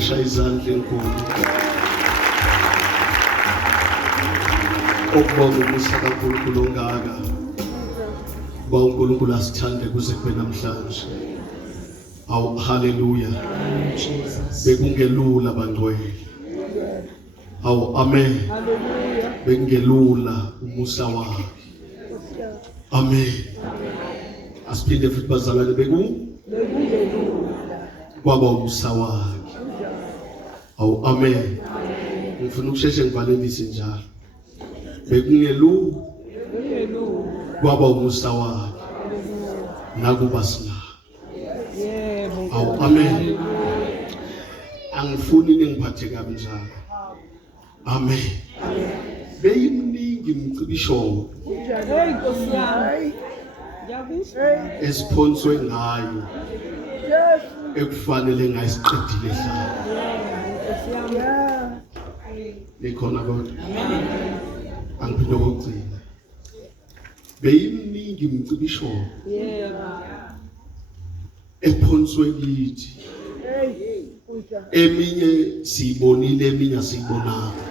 Singashaya izandla enkulu. Ukubonga umusa kaNkulunkulu ongaka. Ba uNkulunkulu asithande kuze kube namhlanje. Awu hallelujah. Bekungelula bangcwele. Awu amen. Hallelujah. Bekungelula umusa wakhe. Amen. Asiphinde futhi bazalwane kwaba umusa wakhe. Awu amen. Ngifuna ukusheshe ngivalelise njalo. Bekungelula kwaba umusa wakhe. Nakuba sina. Awu amen. Angifuni ningiphathe kabi njalo. Amen. Beyimningi imicibisho Hey Nkosi yami. Ngiyakuzwa. esiponswe ngayo ekufanele ngayisiqedile hlala. Nkosi yami. Likhona kodwa. Angiphinde ukugcina. Beyimningi imicibisho Yebo. eponswe kithi. Eminye siyibonile, eminye asiyibonanga.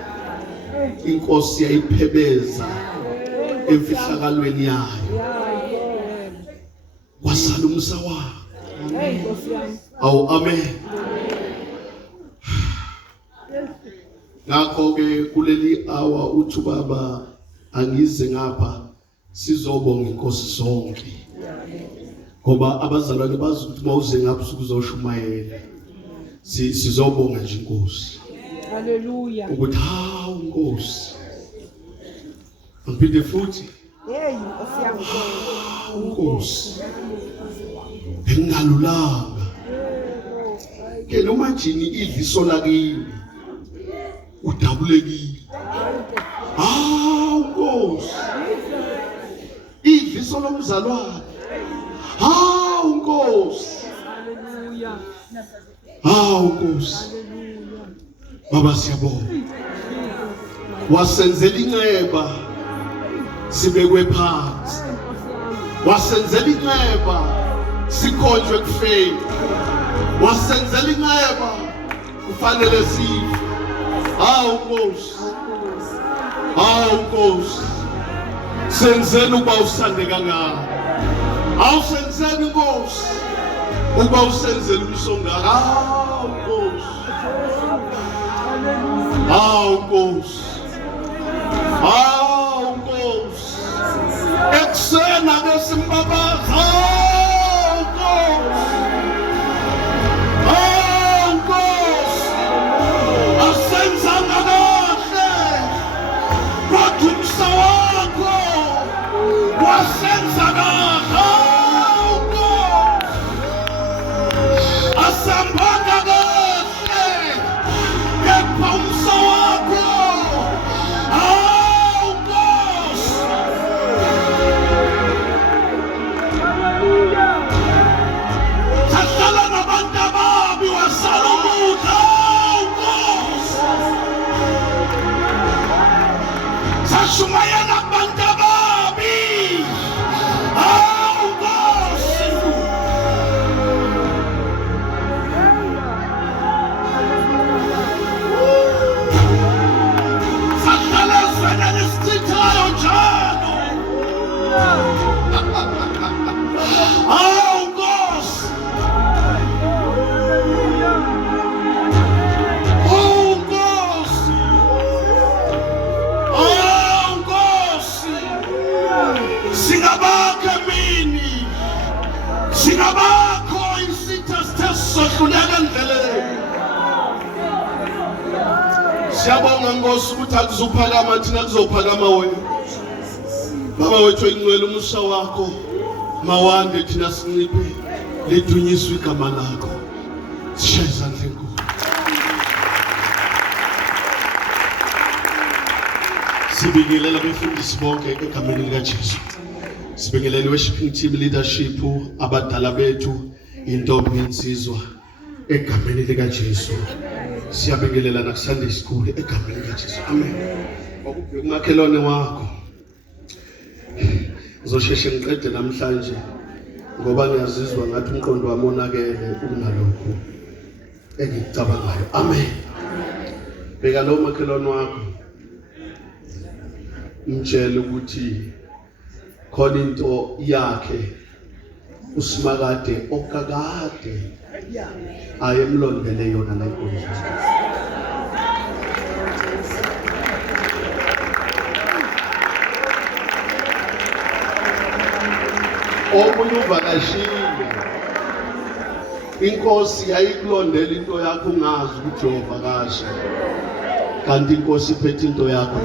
Inkosi yayiphebeza emfihlakalweni yayo. Wasala umusa wakhe. Hey Nkosi yami. Awu amen. Ngakho ke kuleli hour uthi baba angize ngapha sizobonga inkosi zonke. Ngoba abazalwane bazi ukuthi mawuze ngapha uzoshumayela. Sizobonga nje inkosi. Hallelujah. Ukuthi hawu inkosi. Angiphinde futhi Hey Nkosi yami. inkosi. Bengalulanga. Ke noma jini idliso lakini udabulekile. Hawu inkosi. Idliso lomzalwane. Hawu inkosi. Hallelujah. Hawu inkosi. Hallelujah. Baba siyabonga. Wasenzela inceba sibekwe phansi. Wasenzela inceba sikhonjwe kufeni. Wasenzela inceba kufanele sife. Hawu inkosi. Hawu inkosi. Senzeni ukuba usande kangaka. Awusenzeni inkosi ukuba usenzele umsongaka. Hawu inkosi. Hawu inkosi. Hawu inkosi. Eksena besimbabaza. Hawu inkosi. Hawu inkosi. Asenzanga kahle. Kodwa umsa wakho wasenza kahle. Hawu inkosi. Asambanga kahle. Kepha umsa wakho. Hawu inkosi. Sahlala nabantu ababi wasala umuda. Hawu inkosi. Sashumayela kubantu ababi. Hawu inkosi. Sahlala ezweni elisichithayo njalo. Hawu inkosi. Hawu inkosi. Hawu inkosi. Singabakho emini. Singabakho isitha sithe sizohluleka endleleni. Siyabonga Nkosi ukuthi akuzuphakama thina kuzophakama wena. Baba wethu engcwele umusa wakho mawande thina sinciphe lidunyiswe igama lakho. Sishaye izandla enkulu. Sibingelela abefundisi bonke egameni likaJesu. Sibingelela worshiping team leadership abadala bethu intombi insizwa egameni likaJesu. Siyabingelela na Sunday school egameni likaJesu. Amen. Umakhelwane wakho. Ngizosheshe ngiqede namhlanje ngoba ngiyazizwa ngathi umqondo wami onakele kunalokho. engikucabangayo. Amen. Bheka lo makhelwane wakho, mtshela ukuthi khona into yakhe usimakade okakade ayemlondele yona la enkundleni. Omunye uvakashile, inkosi yayikulondela into yakho ungazi ukuthi uyovakasha, kanti inkosi iphethe into yakho.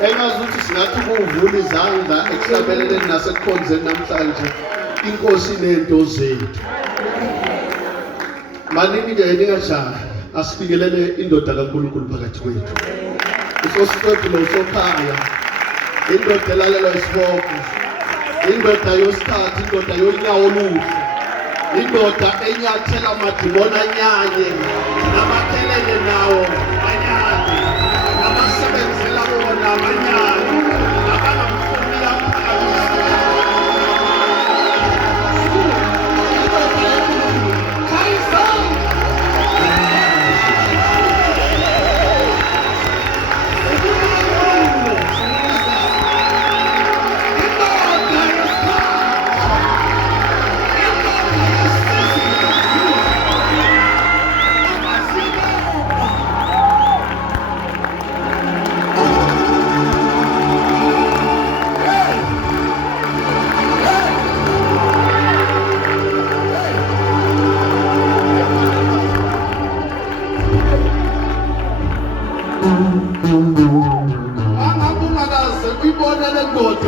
Engazi ukuthi singathi kuvula izandla ekuhlabeleleni nasekukhonzeni namhlanje, inkosi inento zethu. Manini ke ningashayi, asifikelele indoda kaNkulunkulu phakathi kwethu. Usosiqedile usokhaya, indoda elalela isibopho, indoda yosikhathi, indoda yonyawo oluhle, indoda enyathela amadimoni anyanye, namakhelene nawo anyanye, namasebenzela wona amanyanye, abangamfuniya phakathi.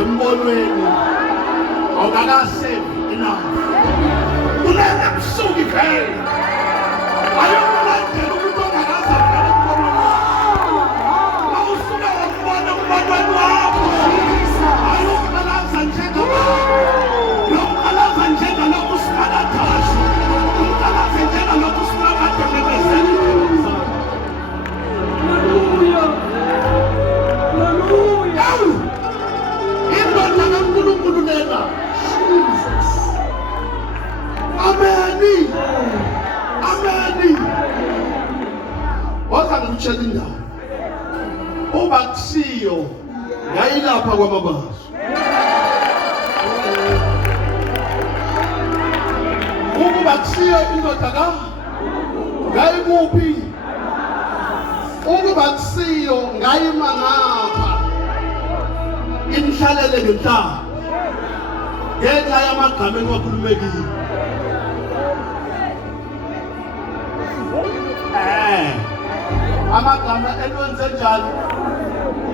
Embonweni awukakasevi enough, ulele busuku phela, ayomlandela umuntu ongakaze avele embonweni. Awusuke wakubona kumbonweni wakho, ayomkhalaza yomkhalaza njengalokhu usimakadazi, umkhalaze njengalokhu usimakade memezela. Jesus. Amen. Amen. Waza ngitshela indawo. Uba kusiyo ngayilapha kwamabazo. Ukuba kusiyo indoda ka ngayikuphi? Ukuba kusiyo ngayima ngapha. Inhlalele ngenhlamba. Ngenxa yamagama engiwakhulumekile. Amagama enwenze njalo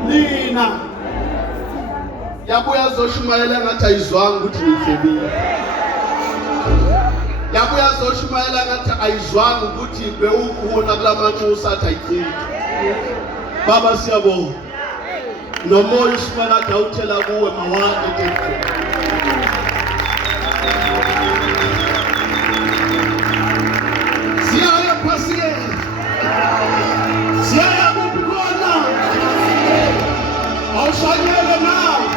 nina yabuya zoshumayela ngathi ayizwanga ukuthi ngihlebile. Yabuya zoshumayela ngathi ayizwanga ukuthi bewukhona kulamanxusa athi ayichithe. Baba siyabonga. Nomoya usimalada uthela kuwe mawande tethu. Siyaya phasiye. Siyaya kukhona. Awushayele nawe.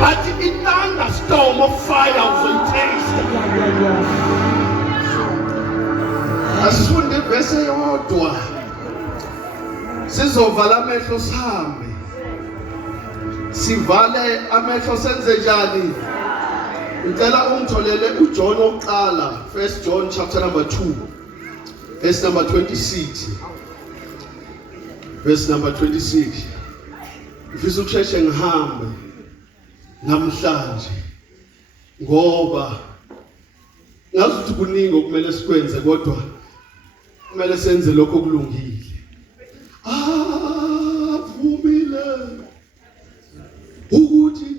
But in thunderstorm of fire will taste. Asifunde ivese yodwa. Sizovala amehlo sihambe. Sivale amehlo senze njani? Ngicela ungitholele uJohn oqala, 1 John chapter number 2, verse number 26. Verse number 26. Ngifisa ukusheshe ngihambe namhlanje ngoba ngazi ukuthi kuningi okumele sikwenze kodwa kumele senze lokho okulungile. Vumile ukuthi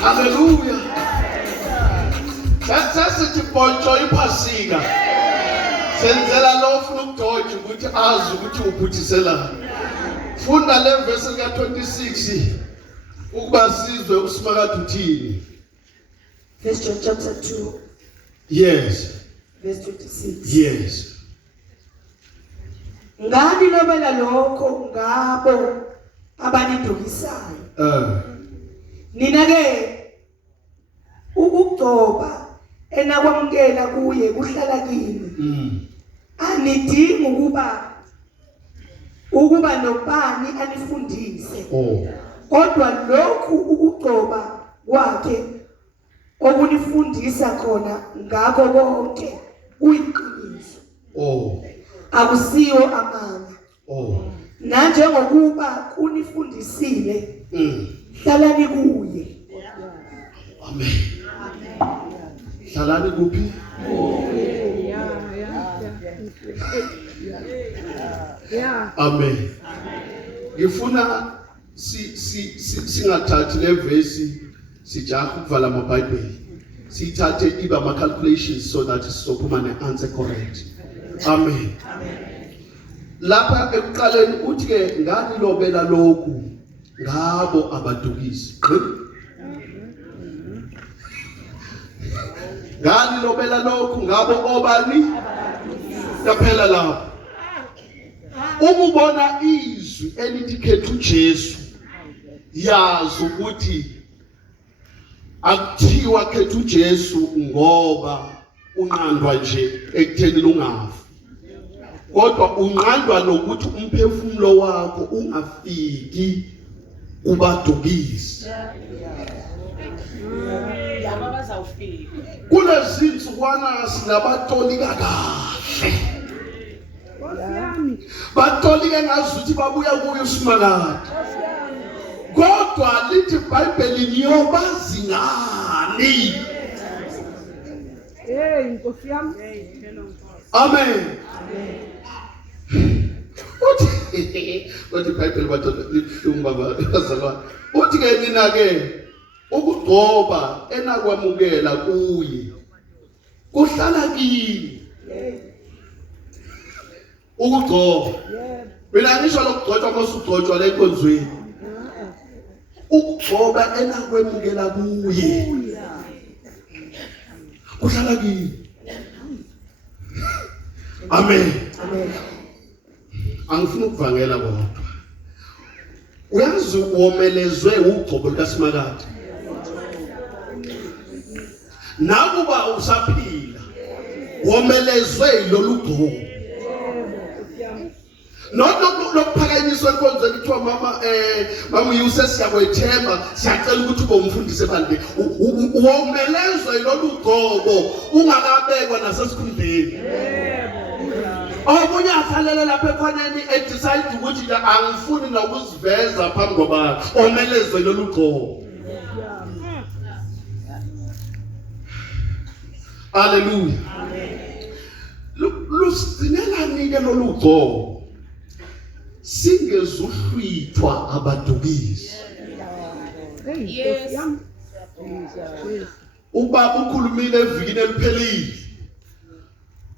Hallelujah. Sasithi pontsho iphasika. Senzela lo ufuna ukudoja ukuthi azi ukuthi uphuthisela. Funda le verse ka26 ukuba sizwe usimakade uthini. First John chapter 2, Yes. verse 26. Yes. Ngani lobela lokho ngabo abanidukisayo. Nina ke ukugcoba enakwamukela kuye kuhlala kini. Anidingi ukuba nobani anifundise. Kodwa lokhu ukugcoba kwakhe okunifundisa khona ngakho konke kuyiqiniso. Akusiyo amanga. Nanjengokuba kunifundisile hlalani kuye. Amen. Hlalani kuphi? Yeah. Amen. Ngifuna singathathi le verse sijaha ukuvala amaBhayibheli. Sithathe iba ama calculations so that sizophuma ne-answer correct. Amen. Lapha ekuqaleni uthi ke ngani lobela lokhu ngabo abadukisi. Ngani lobela lokhu ngabo obani? Yaphela lapho. Ukubona izwi elithi khetha uJesu yazi ukuthi akuthiwa khetha uJesu ngoba unqandwa nje ekutheni lungafi. Kodwa unqandwa nokuthi umphefumulo wakho ungafiki kubadukisi. Laba bazawufika. Kulezinsukwana sinabatolika kahle. Batolika ngazuthi babuya kuyo usimakade. Kodwa lithi iBhayibheli niyobazi ngani? Hey, Nkosi yami. Amen. Uthi iBhayibheli baba bazalwane. Uthi ke nina ke ukugcoba enakwamukela kuye kuhlala kini. Ukugcoba. Mina ngisho lokugcotshwa masugcotshwa la enkonzweni. Ukugcoba enakwamukela kuye kuhlala kini. Amen. Amen. Angifuni ukuvangela kodwa. Uyazi uwomelezwe ugcobo likaSimakade. Nakuba usaphila womelezwe lolu gcobo. Lokuphakanyiswa enkonzweni kuthiwa mama uyuse siyakwethemba siyacela ukuthi ube umfundisi ebandleni. Womelezwe lolu gcobo ungakabekwa nasesikhundleni. Omunye asalele lapha ekhoneni decide ukuthi angifuni nokuziveza phambi kwabantu. Omelezwe lolu gcobo. Hallelujah. Lusigcinela nike lolu gcobo. Singezuhlwithwa abadukisi. Yes. Ubaba ukhulumile evikini eliphelile.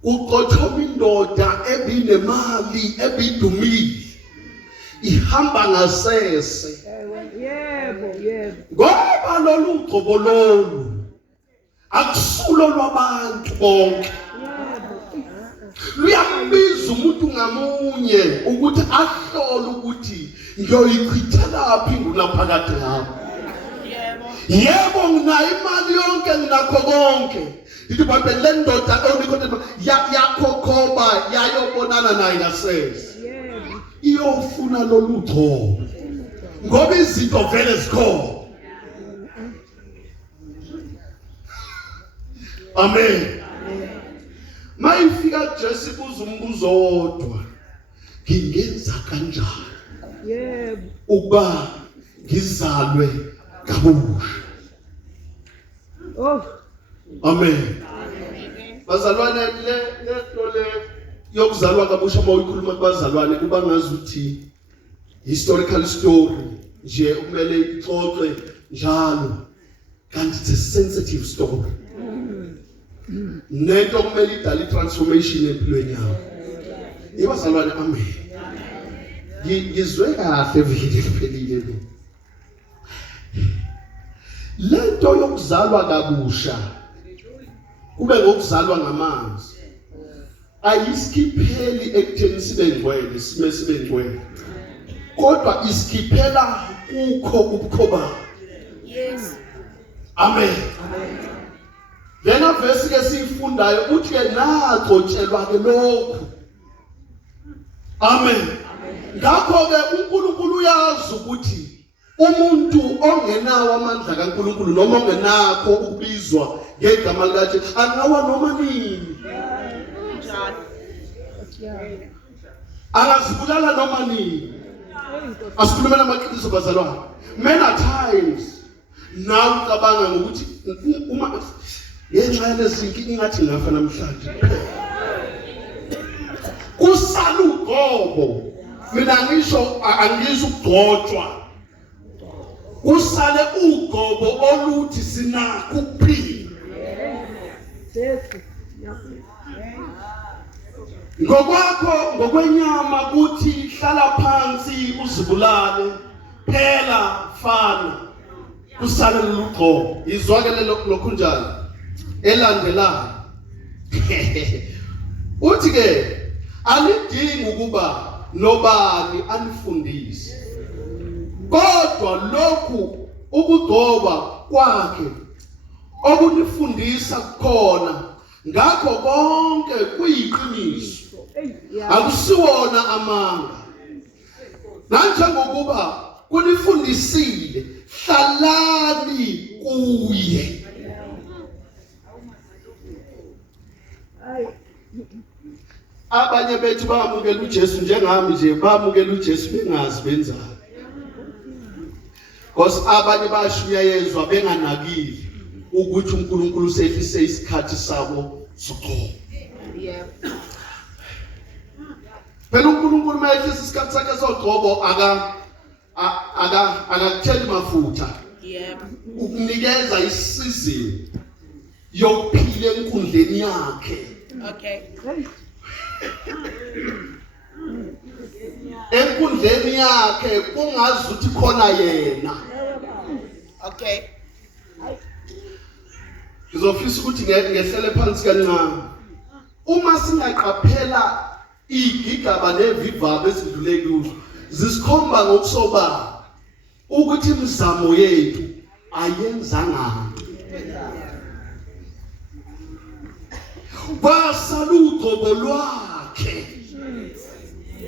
Uqothoma indoda ebinemali ebidumile. Ihamba ngasese. Yebo. Ngoba lolu gcobo lolu akusulo lwabantu bonke. Luyambiza umuntu ngamunye ukuthi ahlole ukuthi ngiyoyichithelaphi ngulaphakade ngapha. Yebo nginayo imali yonke nginakho konke. Lithi iBhayibheli le ndoda onikho yakhokhoba yayobonana naye ngasese. Iyofuna lolu gcobo. Ngoba izinto vele zikhona. Amen. Mayifika Jesu buza umbuzo wodwa. Ngingenza kanjani? Yebo. Ukuba ngizalwe kabusha. Oh. Amen. Bazalwane le yokuzalwa kabusha mawuyikhuluma kubazalwane kuba ngazuthi historical story nje kumele ixoxe njalo kanti it's a sensitive story nento kumele idale transformation empilweni yakho ibazalwane amen ngizwe kahle vele kuphelile lento yokuzalwa kabusha kube ngokuzalwa ngamanzi ayisikipheli ekutheni sibe ngcwele sibe ngcwele kodwa iskiphela kukho ubukhoba Yes. amen lena verse ke siyifundayo uthi ke nagcotshelwa ke lokhu amen ngakho ke uNkulunkulu uyazi ukuthi umuntu ongenawo amandla kaNkulunkulu noma ongenakho ukubizwa ngegama likaJesu angawa noma nini angazibulala noma nini asikhulumela amaqiniso bazalwane many times nawe ucabanga ngokuthi uma yenxa yalezinto ingathi ngafa namhlanje kusala ugobo mina ngisho angisho ukugcotshwa kusale ugobo oluthi sinakho ukuphila Jesu. ngokwakho ngokwenyama kuthi hlala phansi uzibulale phela fana kusale lugqobo izwakele lokhu njalo elandelayo uthi ke alidingi ukuba nobani anifundise kodwa lokhu ukugcoba kwakhe okunifundisa khona ngakho konke kuyiqiniso akusiwona amanga nanjengokuba kunifundisile hlalani kuye abanye bethu bamukela uJesu njengami nje bamukela uJesu bengazi benzani because abanye bashuyayezwa benganakile ukuthi uNkulunkulu usehlise isikhathi sabo soqobo Yeah. phela uNkulunkulu mayehlisa isikhathi sakhe soqobo akakutheli mafutha Yeah. ukunikeza isizini yokuphila enkundleni yakhe Okay. enkundleni yakhe kungazi ukuthi khona yena Okay. ngizofisa ukuthi ngehlele phansi kancane uma singaqaphela igigaba nevivaba esidlule kuzo zisikhomba ngokusobala ukuthi imizamo yethu ayenzanga basala uqobo lwakhe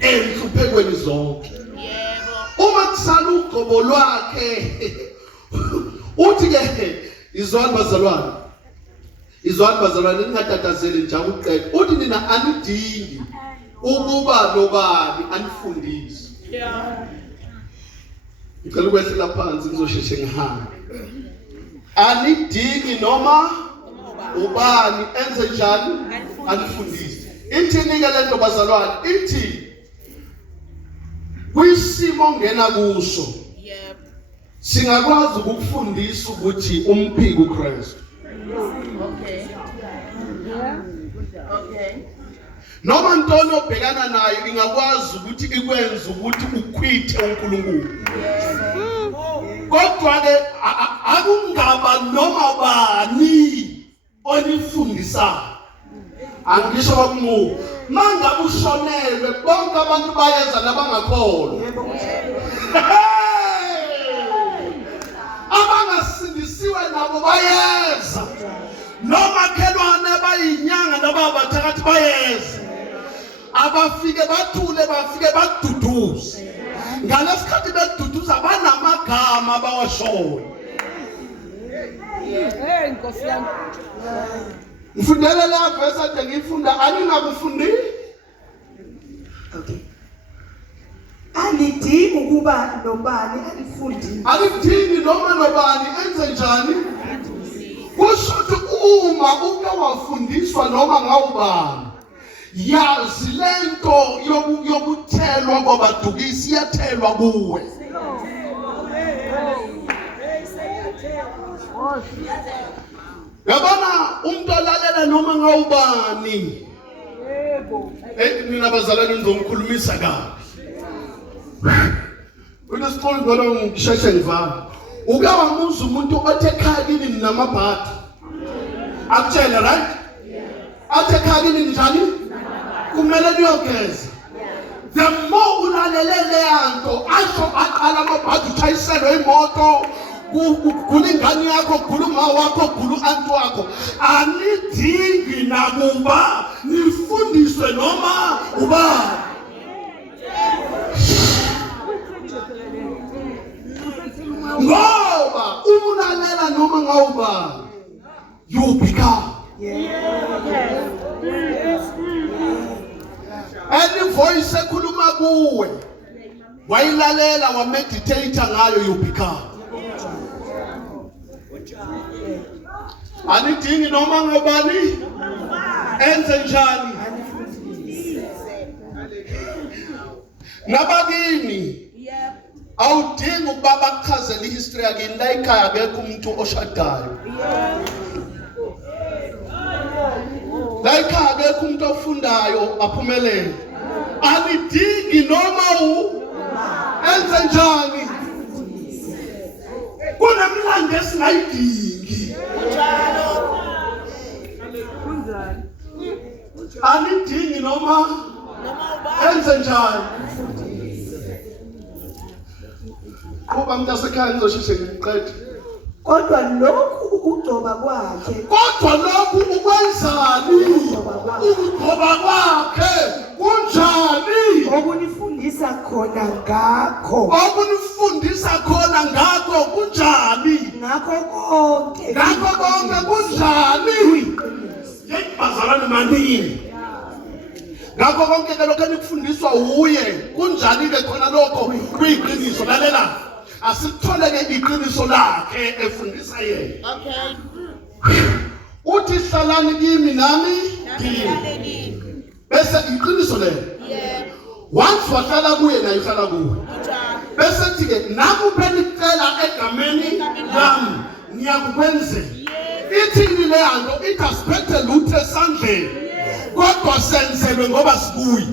enhluphekweni zonke Yebo. uma kusala uqobo lwakhe uthi ke izwani bazalwane ningatatazeli njalo uqede uthi nina anidingi ukuba nobani anifundise Yeah. ngicela ukwehlela phansi ngizosheshe ngihambe anidingi noma ubani enze njani anifundise ithini ke lento bazalwane ithi kwisimo ngena kuso Yep. singakwazi ukufundisa ukuthi umphiko uKristu Okay. Okay. noma intoni obhekana nayo ingakwazi ukuthi ikwenze ukuthi ukhwithe uNkulunkulu kodwa ke akungaba noma bani onifundisa angisho kwakungu mangabe ushonelwe bonke abantu bayeza nabangakholwa abangasindisiwe nabo bayeza nomakhelwane bayinyanga nababathakathi bayeza abafike bathule bafike baduduze ngalesikhathi beduduza banamagama abawashoyo Hey, Nkosi yami. ngifundele la verse ade ngifunda aningakufundi Okay. Alidingi ukuba nobani anifundise. alidingi noma nobani enze njani kusho ukuthi uma uke wafundiswa noma ngawubani yazi lento yokuthelwa kwabadukisi iyathelwa kuwe. Yabona umuntu olalela noma ngawubani. Mina bazalwane ngizomkhulumisa kahle. Unesicolo ngolo ngisheshe ngivala. Uke wamuza umuntu othe ekhaya kini ninamabhadi. Akutshela right? Athe ekhaya kini njani? Kumele niyogeza. The more ulalele leyanto asho aqala amabhadi uchayiselwe imoto. Kulingani yakho, kuluma wakho, antu wakho. Anidingi nakuba nifundiswe noma ubani. Ngoba umulalela noma ngawubani you become. Any voice ekhuluma kuwe wayilalela wa meditate ngayo you become. Anidingi noma ngobani enze njani nabakini awudingi ukuba bakuchazele ihistory yakini la ekhaya akekho umuntu oshadayo la ekhaya akekho umuntu ofundayo aphumelele. Anidingi noma enze njani kunemlando esingayidingi. Anidingi noma enze njani kuba mntasekhaya ngizosheshe ngiqede. Kodwa lokhu ukugcoba kwakhe. Kodwa lokhu ukwenzani? Ukugcoba kwakhe kunjani? Okunifundisa khona ngakho. Okunifundisa khona ngakho kunjani? Ngakho konke. Ngakho konke kunjani? Bazalwane manini. Ngakho konke ke lokho enikufundiswa uye kunjani ke khona lokho kuyiqiniso. Lalela asitholeke iqiniso lakhe efundisa yena. Okay. Uthi hlalani kimi nami kimi. Bese iqiniso lelo. Yeah. Once wahlala kuye naye uhlala kuwe. Bese thi ke nakuphe icela egameni lami ngiyakukwenzela. Ithi le yanto itasphethe lutho esandleni. Kodwa senzelwe ngoba sikuyi.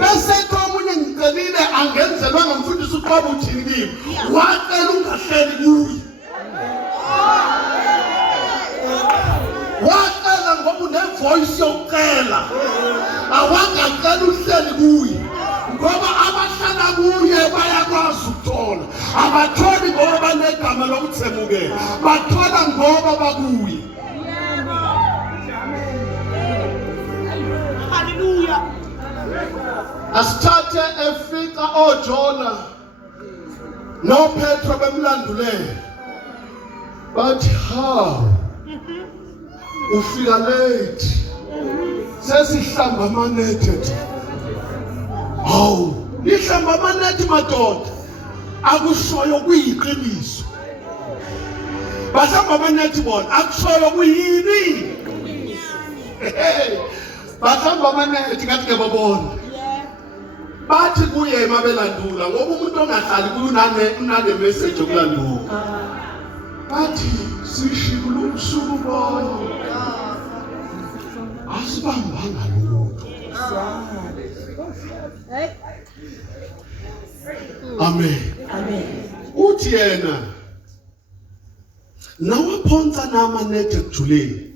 Bese komunye ngicelile angenzelwa ngamfundisi uqobo uthini kimi. Wacela ungahleli kuyi. Wacela ngoba unevoice yokucela. Awangacela uhleli kuyi. Ngoba abahlala kuye bayakwazi ukuthola. Abatholi ngoba banegama lokuthemukela. Bathola ngoba bakuye. Hallelujah. Asithathe efika oJona noPetro bemlandulele. Bathi how ufika late. Sesihlamba amanethi. Hawu, nihlamba amanethi madoda. Akushoyo kuyiqiniso. Bahlamba amanethi bona akushoyo kuyini? Bahlamba amanethi ngathi ke babona. Bathi kuye emabelandula ngoba umuntu ongahlali kuyo unane message okulandula. Bathi sishikula ubusuku bonke. Asibambanga lutho. Amen. Amen. Uthi yena nawaphonsa namanethi ekujuleni.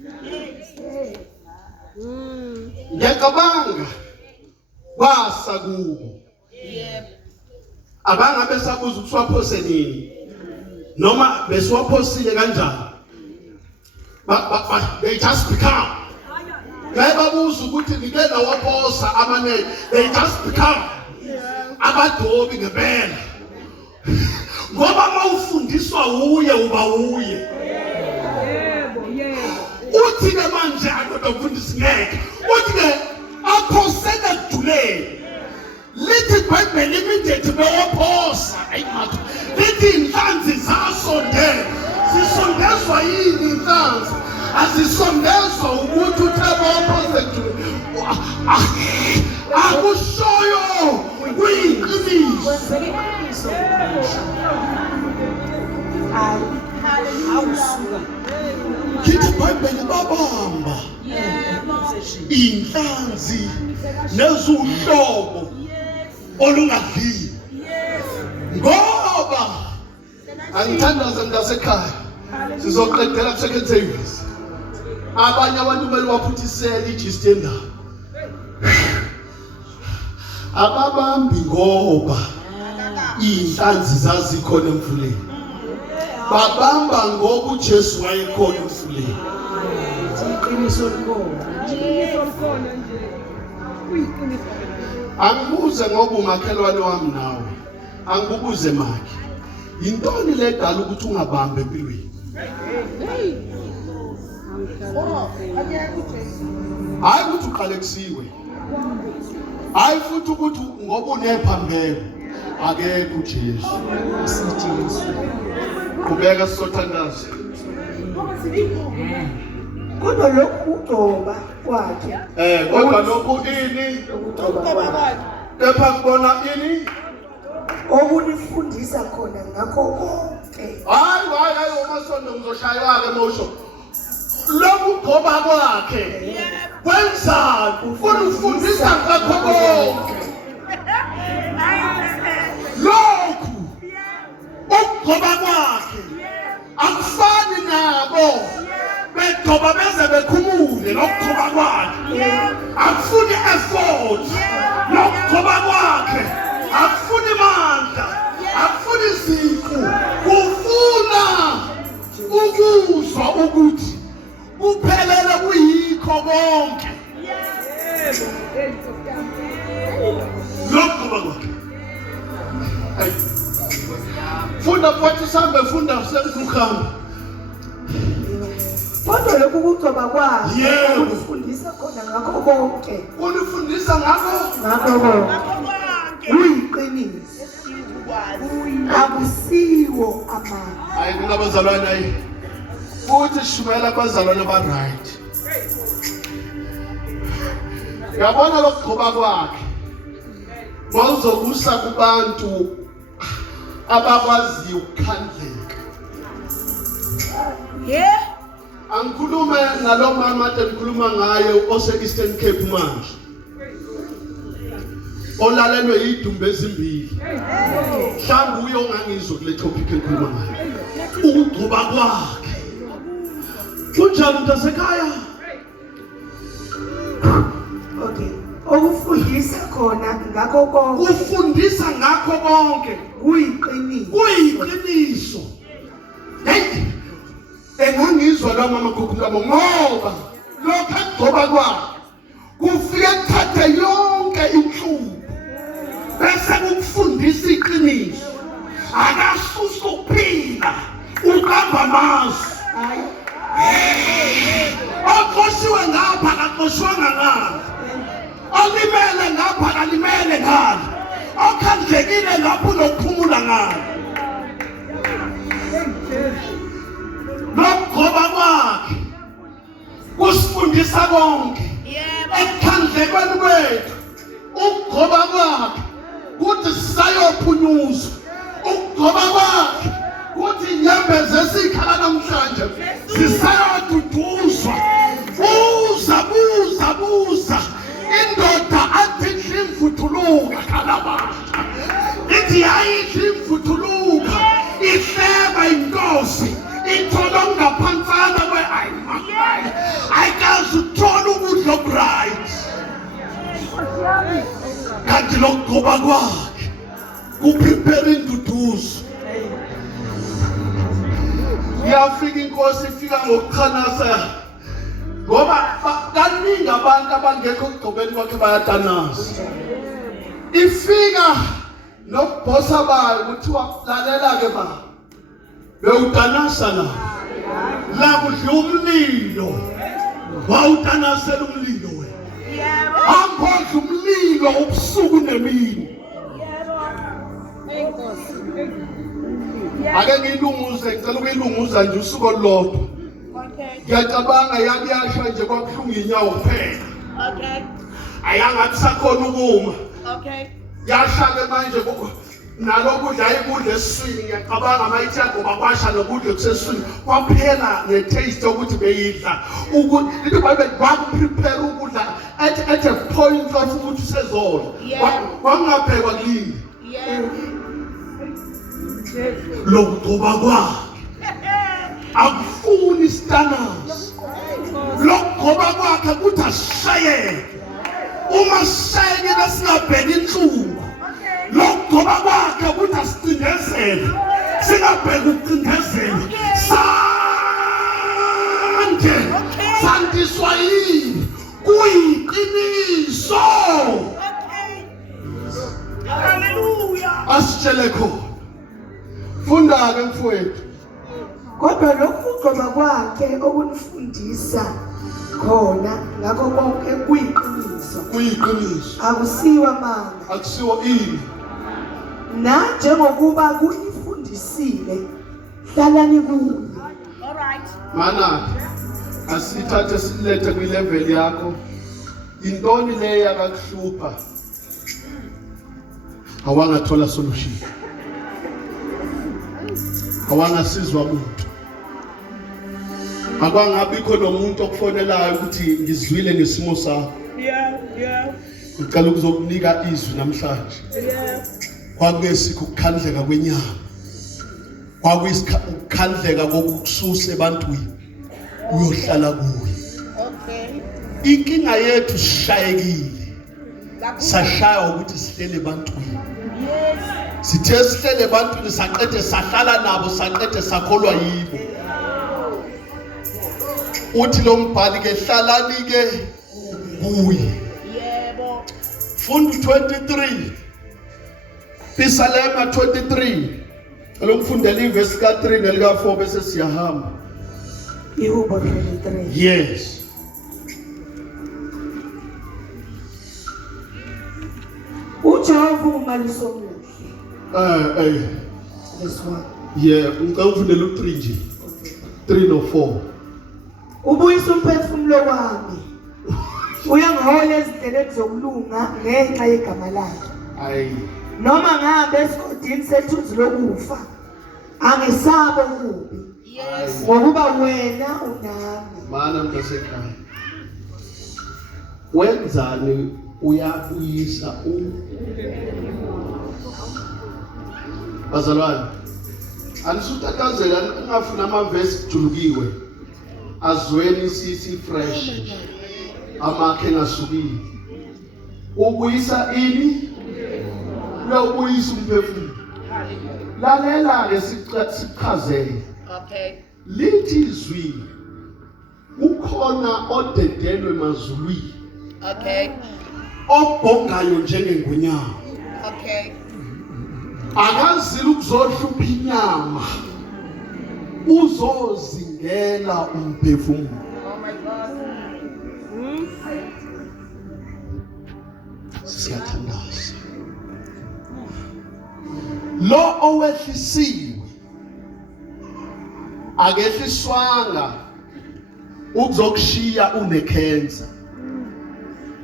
Ngiyacabanga basa kubo. Abangabe sabuza ukuthi waphose nini noma besiwaphosile kanjani. They just become. Babuza ukuthi ngike nawaphosa amanethi. They just become. Abadobi ngempela. Ngoba mawufundiswa uye uba uye. Uthi ke manje akudofundisa ngeke. Uthi ke aphosele kujuleni. Lithi iBhayibheli immediate bewaphosa. Ayimathu. Lithi inhlanzi zasondela. Zisondezwa yini inhlanzi? Azisondezwa ukuthi uthebe waphose kujuleni. Kithi iBhayibheli babamba inhlanzi nezuhlobo olungadliwa. Ngoba angithandaza mntasekhaya sizoqedela ku-second service. Abanye abantu kumele baphuthisele ijist yendaba. Ababambi ngoba inhlanzi zazikhona emfuleni. Babamba ngoba uJesu wayekhona emfuleni. Iqiniso likhona. Angibuze ngoba umakhelwane wami nawe. Angibuze manje. Yintoni le dala ukuthi ungabambe empilweni? Hayi ukuthi uqale kusiwe. Hayi futhi ukuthi ngoba unephambeko akekho uJesu. Kubeka sisothandaza. Kodwa lokhu ugcoba kwakhe. Kodwa lokhu ini? Ugcoba kwakhe. Kepha kubona ini? Okunifundisa khona ngakho konke. Hayi umasondo ngizoshaywa ke mosho. Lokhu ugcoba kwakhe. Wenzani? Unifundisa ngakho konke. Lokhu ugcoba kwakhe akufani nabo. Begcoba beze bekhumule lokugcoba kwakhe. Akufuni effort. Lokugcoba kwakhe akufuni mandla. Akufuni isiqu. Kufuna ukuzwa ukuthi kuphelele kuyikho konke. Lokugcoba kwakhe. Funda futhi sambe funda sekukhamba. Kodwa lokhu ugcoba kwakhe Yebo. unifundisa khona ngakho konke. Unifundisa ngakho Ngakho konke. Uyiqiniso. Akusiwo amanga. hayi kunabazalwane ayi. Futhi shumela abazalwane ba right. Yabona lokugcoba kwakhe. Mawuzokusa kubantu abakwaziyo ukukhandleka. Angikhulume nalo mama ade ngikhuluma ngaye ose Eastern Cape manje. Olalelwe idumbe ezimbili. Mhlawumbe uyo ongangizwe kule topic engikhuluma ngayo. Ukugcoba kwakhe. Kunjani mntasekhaya? Okay. Okufundisa khona ngakho konke. Ufundisa ngakho konke. Uyiqiniso. Kuyiqiniso. Hey. Engangizwa la mama gokunkamo ngoba lokho ekugcoba kwakhe kufike kuthathe yonke inhlubo bese kukufundisa iqiniso. Akasusa ukuphila uqamba amazwi. Oqoshiwe ngapha akaqoshwanga ngapha. Olimele ngapha akalimele ngapha. Okhandlekile ngapha unokuphumula ngapha. Lokugcoba kwakhe kusifundisa konke. Ekhandlekweni kwethu ukugcoba kwakhe kuthi sisayophunyuzwa. Ukugcoba kwakhe kuthi inyembezi esikhala namhlanje zisayoduduzwa. Buza indoda athi imvuthuluka kalabasha. Ithi ayidli imvuthuluka ihleba inkosi. Ithola ngaphansana kwe-ayimakayi. Ayikazi ukuthola ukudla okuright. Kanti lokugcoba kwakhe kuprepare induduzo. Iyafika inkosi ifika ngokukhanasa. Ngoba kaningi abantu abangekho ukugcobeni kwakhe bayatanasa. Ifika nokubhosa bayo kuthiwa lalela ke baba. Bewutanasa la kudla umlilo. Wawutanasela umlilo wena. Angiphoza umlilo ubusuku nemini. Ake ngilunguze ngicela ukuyilunguza nje usuku olulodwa. Ngiyacabanga yakuyasha nje kwabuhlungu inyawo kuphela. Ayangathi sakhona ukuma. Yasha ke manje nalokudla ikudla esiswini ngiyacabanga mayithi ngoba kwasha nokudla kuseswini kwaphela netaste ukuthi beyidla ukuthi lithi babe bakuprepare ukudla at a point of ukuthi usezona kwangabhekwa kulini lokugcoba kwakhe akufuni standards lokugcoba kwakhe ukuthi ashayeke uma shayeke singabheki inhlungu lokugcoba kwakhe ukuthi asicindezele singabheki ukucindezela sandiswa yini kuyiqiniso Hallelujah. asitshele khona funda-ke mfowethu kodwa lokhu kugcoba kwakhe okunifundisa khona ngakho konke kuyiqiniso kuyiqiniso akusiwa manga akusiwo ini na njengokuba kunifundisile hlalani kuye All right. manake asithathe silethe kwilevel yakho intoni le yakakuhlupha awangathola solution awangasizwa muntu akwangabikho nomuntu okufonelayo ukuthi ngizwile ngesimo sakho Yeah. ngicela ukuzokunika izwi namhlanje Yeah. kwakuyesikho ukukhandleka kwenyama ukukhandleka kokukususa ebantwini uyohlala kuye Okay. inkinga yethu sishayekile sashaya ukuthi sihlele ebantwini Yes. sithe sihlele ebantwini saqede sahlala nabo saqede sakholwa yibo uthi lo mbhali ke hlalani ke kuye Yebo. funda 23 Psalm 23 elokufundela ivesi ka3 nelika 4 bese siyahamba ihubo 23 yes uJehova umaliso omuhle this one yeah ngicela ufundele u3 nje 3 no 4 ubuyisa umphefumulo wami uyangihola ezindleleni zokulunga ngenxa yegama lakhe ayi noma ngahambe esigodini sethunzi lokufa angisabo kubi Yes. ngokuba wena unami mana mntasekhaya wenzani uyabuyisa bazalwane anisutatazela ngafuna amavesi kujulukiwe azweni sisi fresh amakhe ngasukile ubuyisa ini uyabuyisa umphefumulo lalela ke sichazele Okay. lithi izwi ukhona odedelwe emazulwini Okay. obhongayo njengengonyama Okay. akazile ukuzohlupha inyama uzozingela umphefumulo Oh my God. siyathandaza lo owehlisiwe akehliswanga ukuzokushiya unekhensa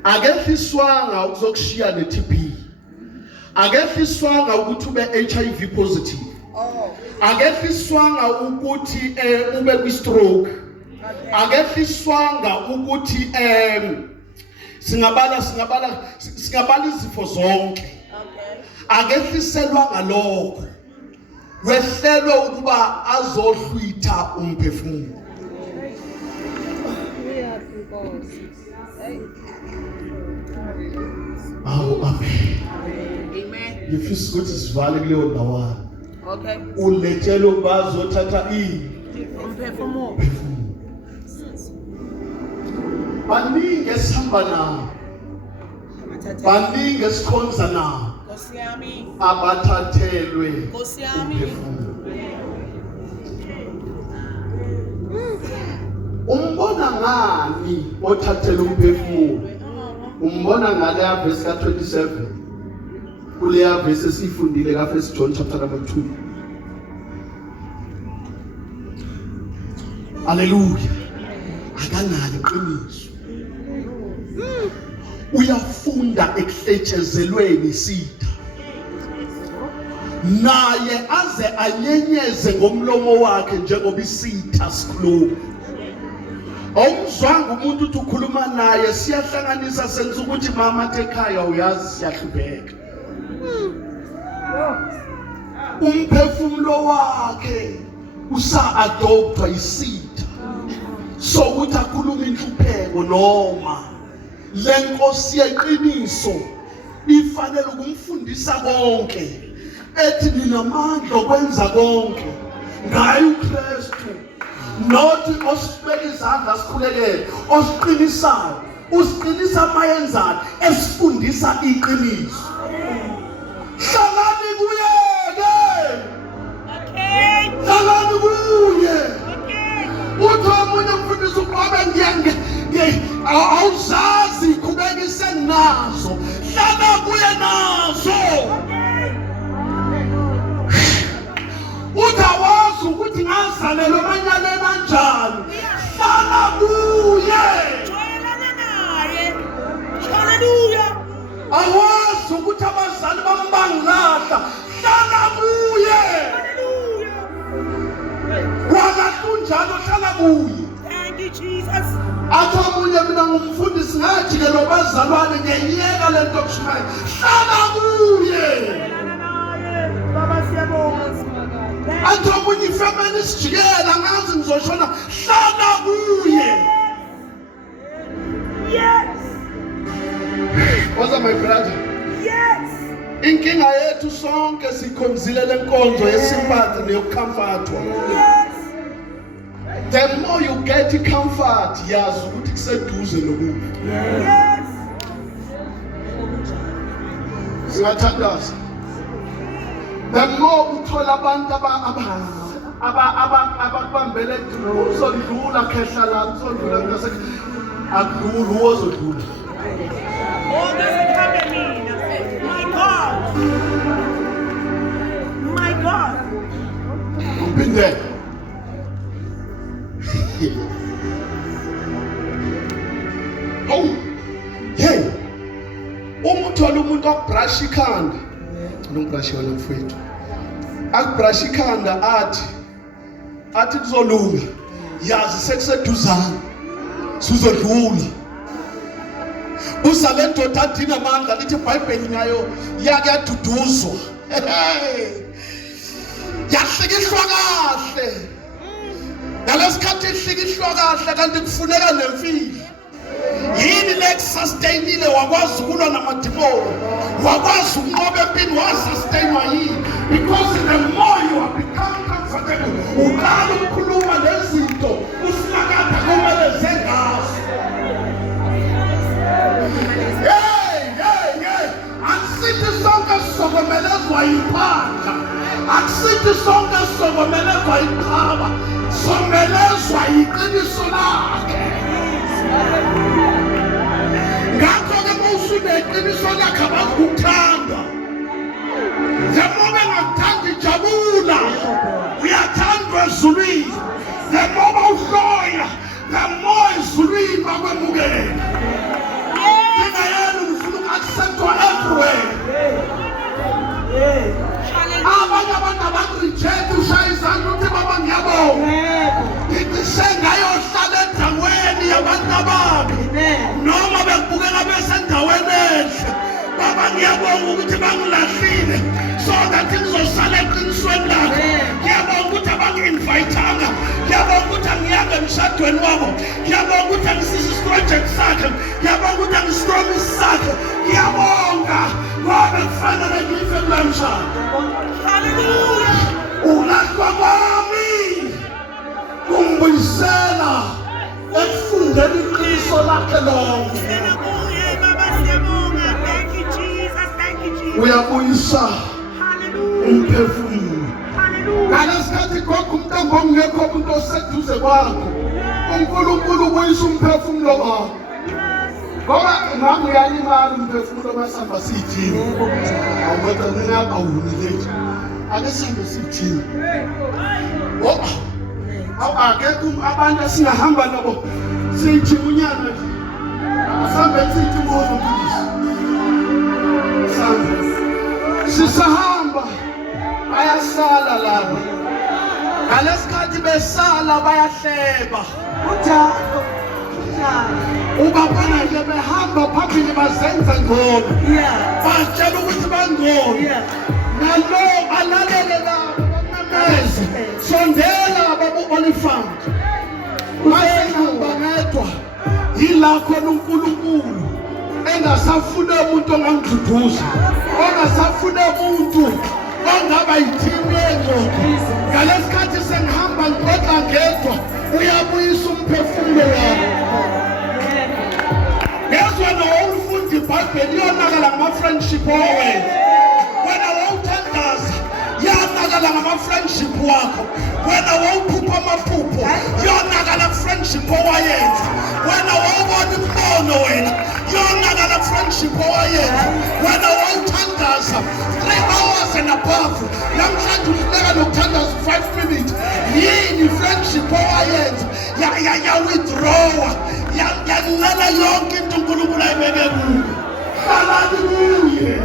akehliswanga ukuzokushiya neTB akehliswanga ukuthi ube HIV positive Oh. akehliswanga ukuthi ube kwi-stroke Okay. akehliswanga ukuthi singabala izifo zonke Okay. akehliselwa ngalokho wehlelwe ukuba azohlwitha umphefumulo awu amen Amen. ngifisa ukuthi sivale kuleyo ndawana Okay. ulethele bazothatha Umphefumulo. baningi esihamba nabo baningi esikhonza nabo Nkosi yami. abathathelwe Nkosi yami. umphefumulo umbona ngani othathela umphefumulo umbona ngale verse ka 27 kuleya verse esifundile ka 1 John chapter number 2 haleluya akanalo iqiniso uyafunda ekuhletshezelweni sitha naye aze anyenyeze ngomlomo wakhe njengoba isitha sikhuluma. Awumzwanga umuntu uthi ukhuluma naye siyahlanganisa senza ukuthi mama athi ekhaya uyazi siyahlupheka. Umphefumulo wakhe usa-adoptwa isitha sokuthi akhulume inhlupheko noma lenkosi yeqiniso ifanele ukumfundisa konke ethi ninamandla okwenza konke ngaye uKristu nothi osibeka izandla sikhulekele osiqinisayo usiqinisa mayenzayo esifundisa iqiniso. Hlalani kuye-ke. Okay. Hlalani kuye. Okay. Uthi omunye umfundisi uqobe awuzazi qhubeka isenazo. Hlala kuye nazo. Uthi awazi ukuthi ngazalelwa emanyaleni kanjani. Hlala kuye. Joyelana naye. Hallelujah. Awazi ukuthi abazali bami bangilahla. Hlala kuye. Hallelujah. Walahla unjalo hlala kuye. Thank you, Jesus. Athi omunye mina ngumfundisi ngathi ke lo bazalwane ngiyeka lento kushumayo. Hlala kuye. Baba siyabonga. Athi omunye ifamily sijikela ngazi ngizoshona. Hlala kuye. Yes. What's my brother? Yes. Inkinga yethu sonke sikhonzile lenkonzo yesimpatha neyokucomfortwa. Yes. The more you get comfort, yazi ukuthi kuseduze nokufa. Yes. Singathandaza. The more uthola abantu abakubambele uzodlula khehla la uzodlula ngase akudlula uzodlula. Oh, doesn't come to me. My God. My God. Uphinde. Oh. Hey. Umuthola umuntu akubrush ikhanda. Ngibrush wena mfowethu. Akubrush ikhanda athi kuzolunga. Yazi sekuseduzana. Sizodlula. Usale ndoda adina amandla lithi iBhayibheli nayo yakuyaduduzwa. Yahlikihlwa kahle. Nalesikhathi ihlikihlwa kahle kanti kufuneka nemfihlo. Yini lekusustainile wakwazi ukulwa namadimoni. Wakwazi ukunqoba empini wasustainwa yini. Because the more you have become comfortable, uqala ukukhuluma lezinto usinakada kumele zengazo. Akusithi sonke sizokomelezwa yiphandla. Akusithi sonke sizokomelezwa yiqhaba. Somelezwa yiqiniso lakhe. Ngakho-ke mawusuneqiniso lakhe abakuthanda. Njengoba bengakuthanda ijabula, uyathandwa ezulwini. Njengoba uhloya, njengoba ezulwini bakwemukela. Abanye abantu abakureject ushaya izandla uthi baba ngiyabonga. Ngicishe ngayohlala endaweni yabantu ababi noma bekubukela besendaweni enhle. Baba ngiyabonga ukuthi bangilahlile so that ngizosala eqinisweni lakho. Ngiyabonga ukuthi abangi-invayithanga. Ngiyabonga ukuthi angiyanga emshadweni wabo. Ngiyabonga ukuthi angisize isiprojekthi sakhe. Ngiyabonga ukuthi angisipromisi sakhe. Ngiyabonga ngoba kufanele ngife kula mshado. Hallelujah. Ulahlwa kwami kungibuyisela ekufundeni iqiniso lakhe lonke. Baba siyabonga. Thank you, Jesus. Thank you, Jesus. Uyabuyisa Hallelujah. umphefumulo. Hallelujah. Ngalesikhathi khokha umuntu ongekho umuntu oseduze kwakho. uNkulunkulu ubuyisa umphefumulo wakho. Ngoba nami uyalimala umphefumulo masihamba siyithini. Awuthi mina awunilethi. Ake sihambe siyithini. Akekho abantu esingahamba nabo siyijimunyana nje. Asambe sithi kuzo mfundisi. Sisahamba bayasala laba. Ngalesikhathi besala bayahleba. Kunjalo. Kunjalo. Ubabona nje behamba phambili bazenza ngcono. Yeah. Batshela ukuthi bangcono. Yeah. Nalo alalele labo bamemeze. Sondela babu Oliphant. Masehamba ngedwa. Yila khona uNkulunkulu engasafune umuntu ongamduduza. Ongasafune umuntu ongaba yithini yengqondo. Ngalesikhathi sengihamba ngixoxa ngedwa uyabuyisa umphefumulo wami. Ngezwe nawufunda iBhayibheli iyonakala ngama-friendship owenza. Wena wawuthandaza yonakala ngama-friendship wakho. Wena wawuphupha amaphupho yonakala friendship owayenza. Wena wawubona imbono wena yonakala friendship owayenza. Wena wawuthandaza 3 hours and above. Namhlanje uhluleka nokuthandaza 5 minutes. Yini friendship owayenza? Ya-withdrawa. Yanqala yonke into uNkulunkulu ayibeke kuyo. Hallelujah.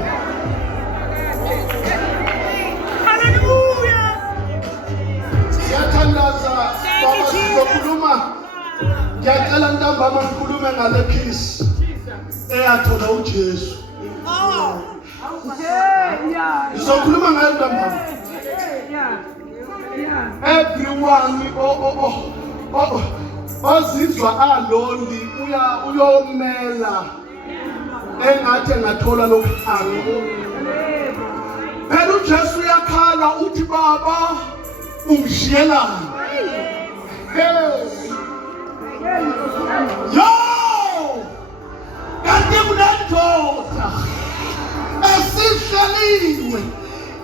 Hallelujah. Siyathandaza baba sizokhuluma. Ngiyacela ntambama ngikhulume ngale peace eyathola uJesu. Oh. Sizokhuluma ngayo ntambama. Everyone ozizwa alonely uyomela engathi engathola lokhango. Phela uJesu uyakhala uthi baba ungishiyelani. Yo! Kanti kunendoda esihleliwe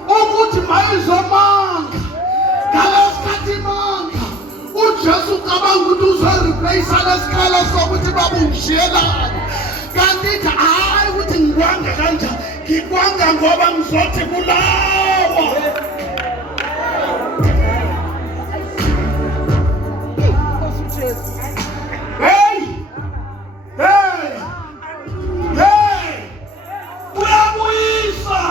ukuthi mayizomanga. Ngalesikhathi imanga uJesu ucabanga ukuthi uzoreplace lesikhala sokuthi baba ungishiyelani. Kanti ithi hayi ukuthi ngikwange kanjani. Ngikwanga ngoba ngizothi kulawa. Hey! Hey! Hey! Uyabuyisa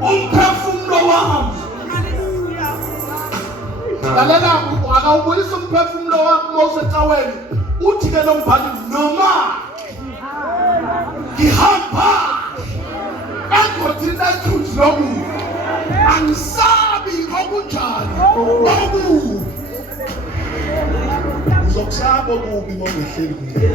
umphefumulo wami. Lalela akawubuyisa umphefumulo wakho mawusecaweni. Uthi ke lo mbhali noma ngihamba engodini lethuthi lokufa angisabi okunjani okubi. Uzokusaba okubi uma ungehleli kuye.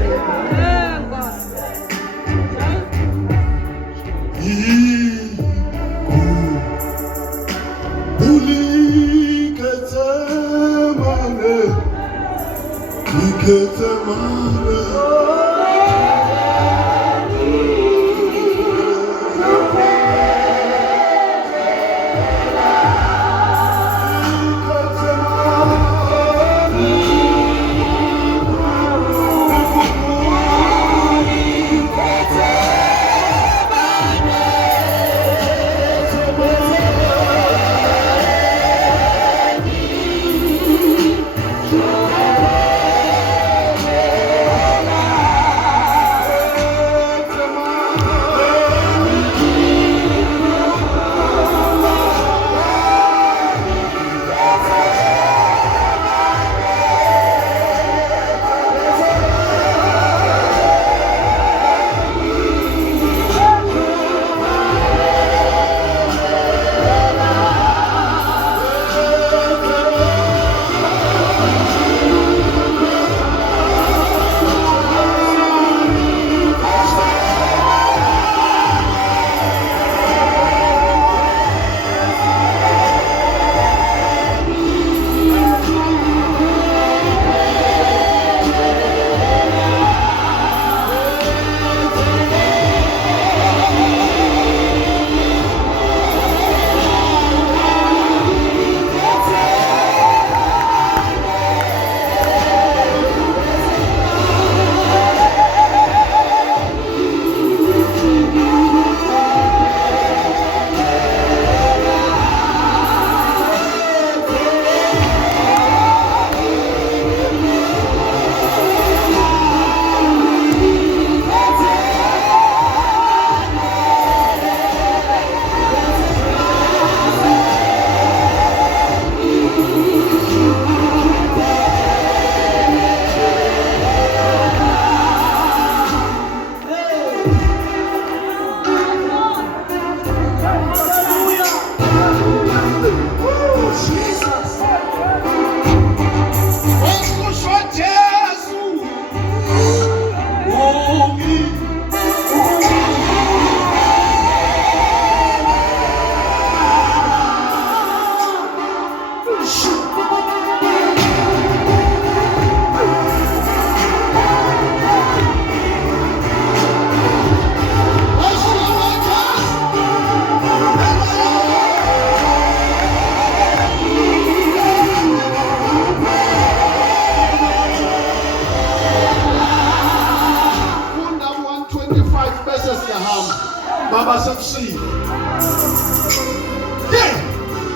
baba sekusile.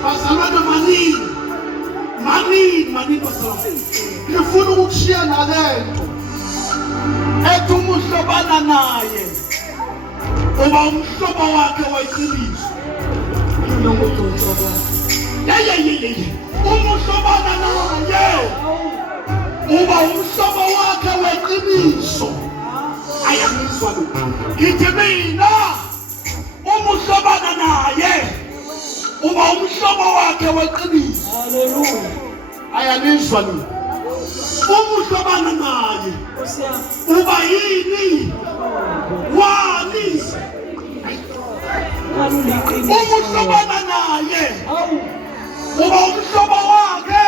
Bazalwane maningi bazalwane. Ngifuna ukukushiya nalento. Ethi umuhlobana naye. Uba umhlobo wakhe wayiqiniso. Umuhlobana naye. Uba umhlobo wakhe weqiniso. Ayamizwa lo. Ngithi mina umuhlobana naye. Uba umhlobo wakhe weqiniso. Hallelujah. Ayamizwa lo. Umuhlobana naye. Uba yini? Wani? Umuhlobana naye. Uba umhlobo wakhe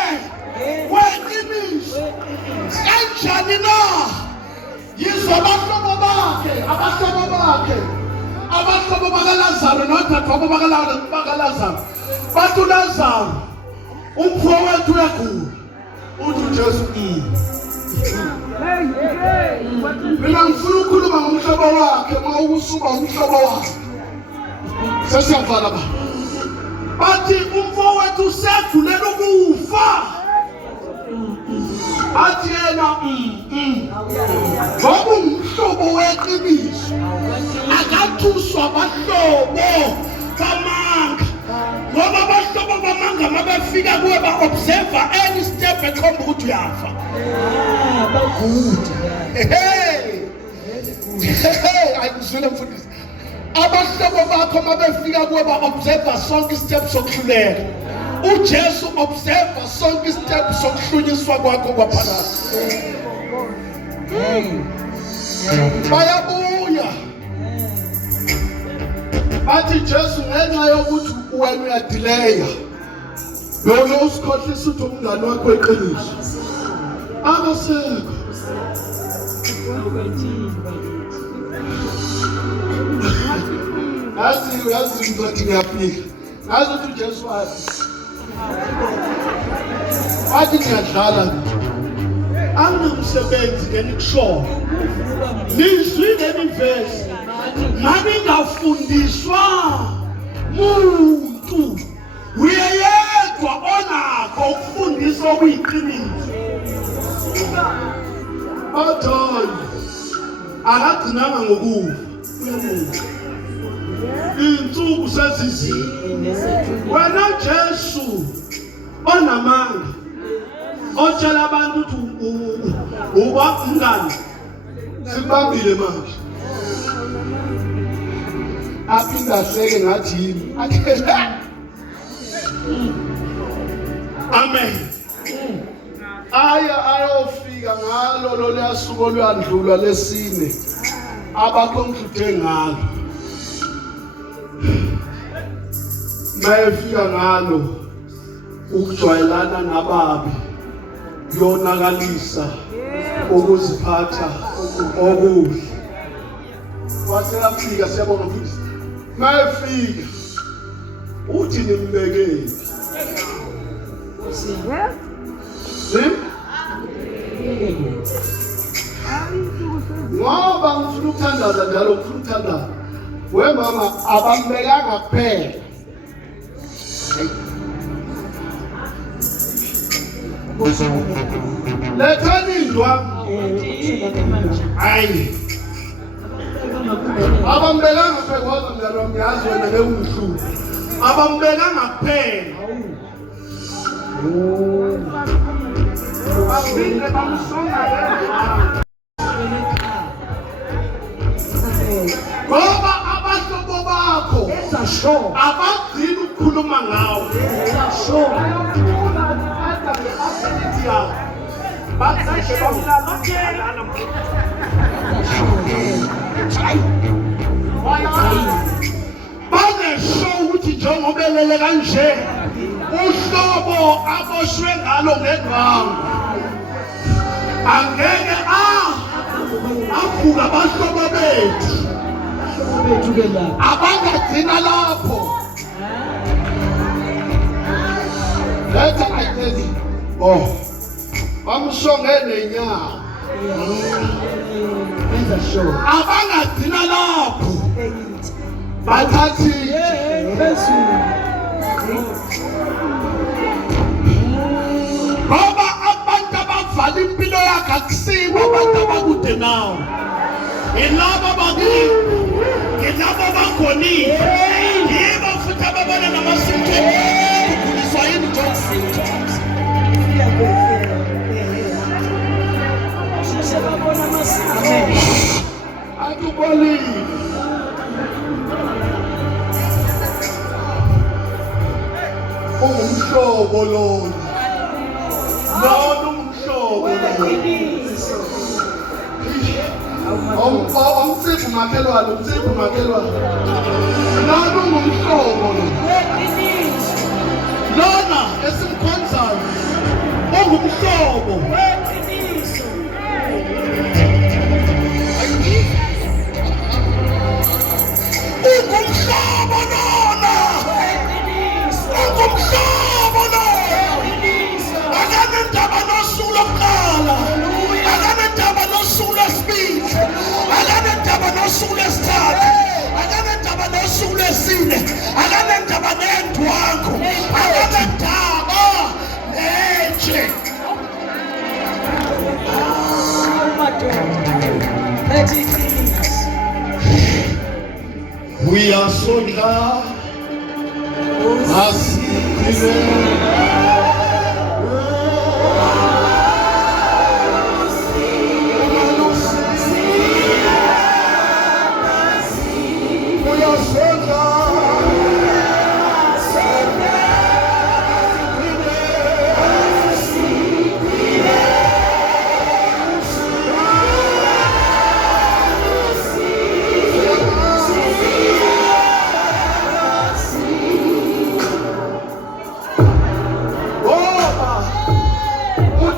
weqiniso. Kanjani na? Yizwa abahlobo bakhe. Abahlobo bakaLazaro nodadewabo bakaLazaro. Bathi uLazaro umfowethu uyagula. Uthi uJesu mina ngifuna ukukhuluma ngomhlobo wakhe mawusuba umhlobo wakhe. Sesiyavala ba. Bathi umfowethu usegulela ukufa. Athi yena ngoba umhlobo weqiniso akathuswa abahlobo bamanga. Ngoba abahlobo bamanga mabefika kuwe ba-observer any step ekhomba ukuthi uyafa. Ayikuzwile mfundisi. Abahlobo bakho mabefika kuwe ba-observer sonke step sokuhluleka. uJesu observe sonke step sokuhlunyiswa kwakho kwaphakathi. Bayabuya bathi Jesu ngenxa yokuthi wena uyadileya lo usikhohlisa ukuthi umngane wakho eqiniso akasekho. Yazi ngizothi ngiyafika. Ngazi ukuthi uJesu wathi ngiyadlala anginamsebenzi ngikushoyo. Nizwile ivesi mani ngafundiswa muntu uyedwa onakho ukufundisa okuyiqiniso. Bathoni akagcinanga ngokufa insuku sezizile. Wena Jesu onamanga otshela abantu ukuthi uba umngane sikubambile manje. Aphinda ahleke ngathi yini amen. Ayofika ngalo lolu suku olwandlula lesine abakonkludwe ngalo. Mayefika ngalo ukujwayelana nababi yonakalisa ukuziphatha okuhle. Waseyafika siyabonga futhi. Mayefika uthi nimbekeni. Ngoba ngifuna ukuthandaza njalo ngifuna ukuthandaza. We mama abambekanga kuphela. Lethani indwa. Hayi. Abambekanga kuphela ngoba mntwana ngiyazi wena ngeke abambekanga kuphela. Abinde bamsonga le. Ngoba abahlobo bakho abadili ukukhuluma ngawo. Banesho ukuthi njengoba elele kanje uhlobo aboshwe ngalo ngedwangu angeke avuka abahlobo bethu abangagcina lapho. Letha ayitheli bamshonge nenyawo abangagcina lapho bathathi ngoba abantu abavala impilo yakhe akusibo abantu abakude nawe, yilabo bakithi, yilabo bagonile, yibo futhi ababona nama-symptoms ukuguliswa yini symptoms. Akubolile ungumhlobo lona, ungumhlobo umsipho makhelwane, umsipho makhelwane, lona ungumhlobo lona esimkhonzayo, ungumhlobo. Ungumhlobo lona, ungumhlobo lona, akanendaba nosuku lokuqala, akanendaba nosuku lwesibili, akanendaba nosuku lwesithathu, akanendaba nosuku lwesine, akanendaba nendwangu, akanendaba nenje. We are so glad as we are so glad.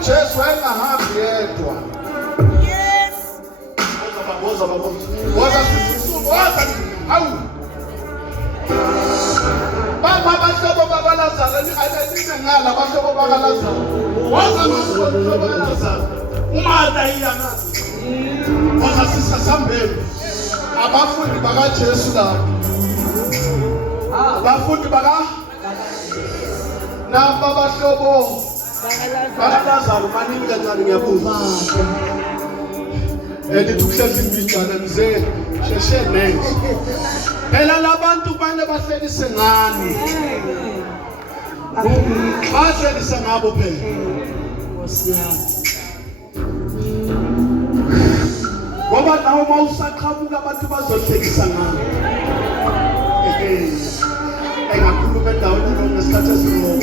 Jesu engahambi yedwa. Yes. Woza hawu. Baba bahlobo baba Lazaro alini ngala bahlobo baba Lazaro. Woza bahlobo baba Lazaro. Umata iyana. Woza sisasambele. Abafundi baka Jesu la. Abafundi baka na baba bahlobo Lazaro maningi kancane ngiyabuza. Tukuhlezi imbijana nize sheshe next. Phela labantu bane bahlekise ngani. Bahlekise ngabo phela. Nkosi yami. Ngoba nawe mawusaqhamuka abantu bazohlekisa ngani. Engakhuluma endaweni ngesikhathi esinqobo.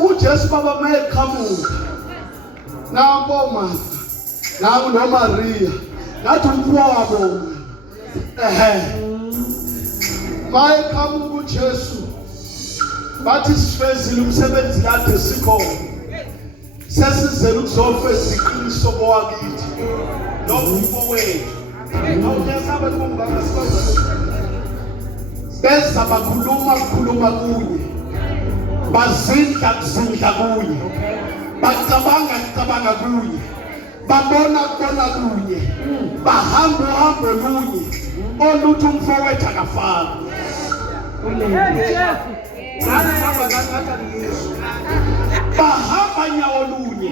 uJesu baba mayeqhamuka nampo Martha nangu noMaria ngathi umfowabo mayeqhamuka uJesu bathi sifezile umsebenzi kade sikhona sesizele ukuzofeza iqiniso kwakithi nomfowethu awuyasabe kungaka sikwazi besa bakhuluma kunye bazindla kunye bacabanga kunye babona kunye bahamba kunye oluthi umfowethu akafana bahamba nyawo lunye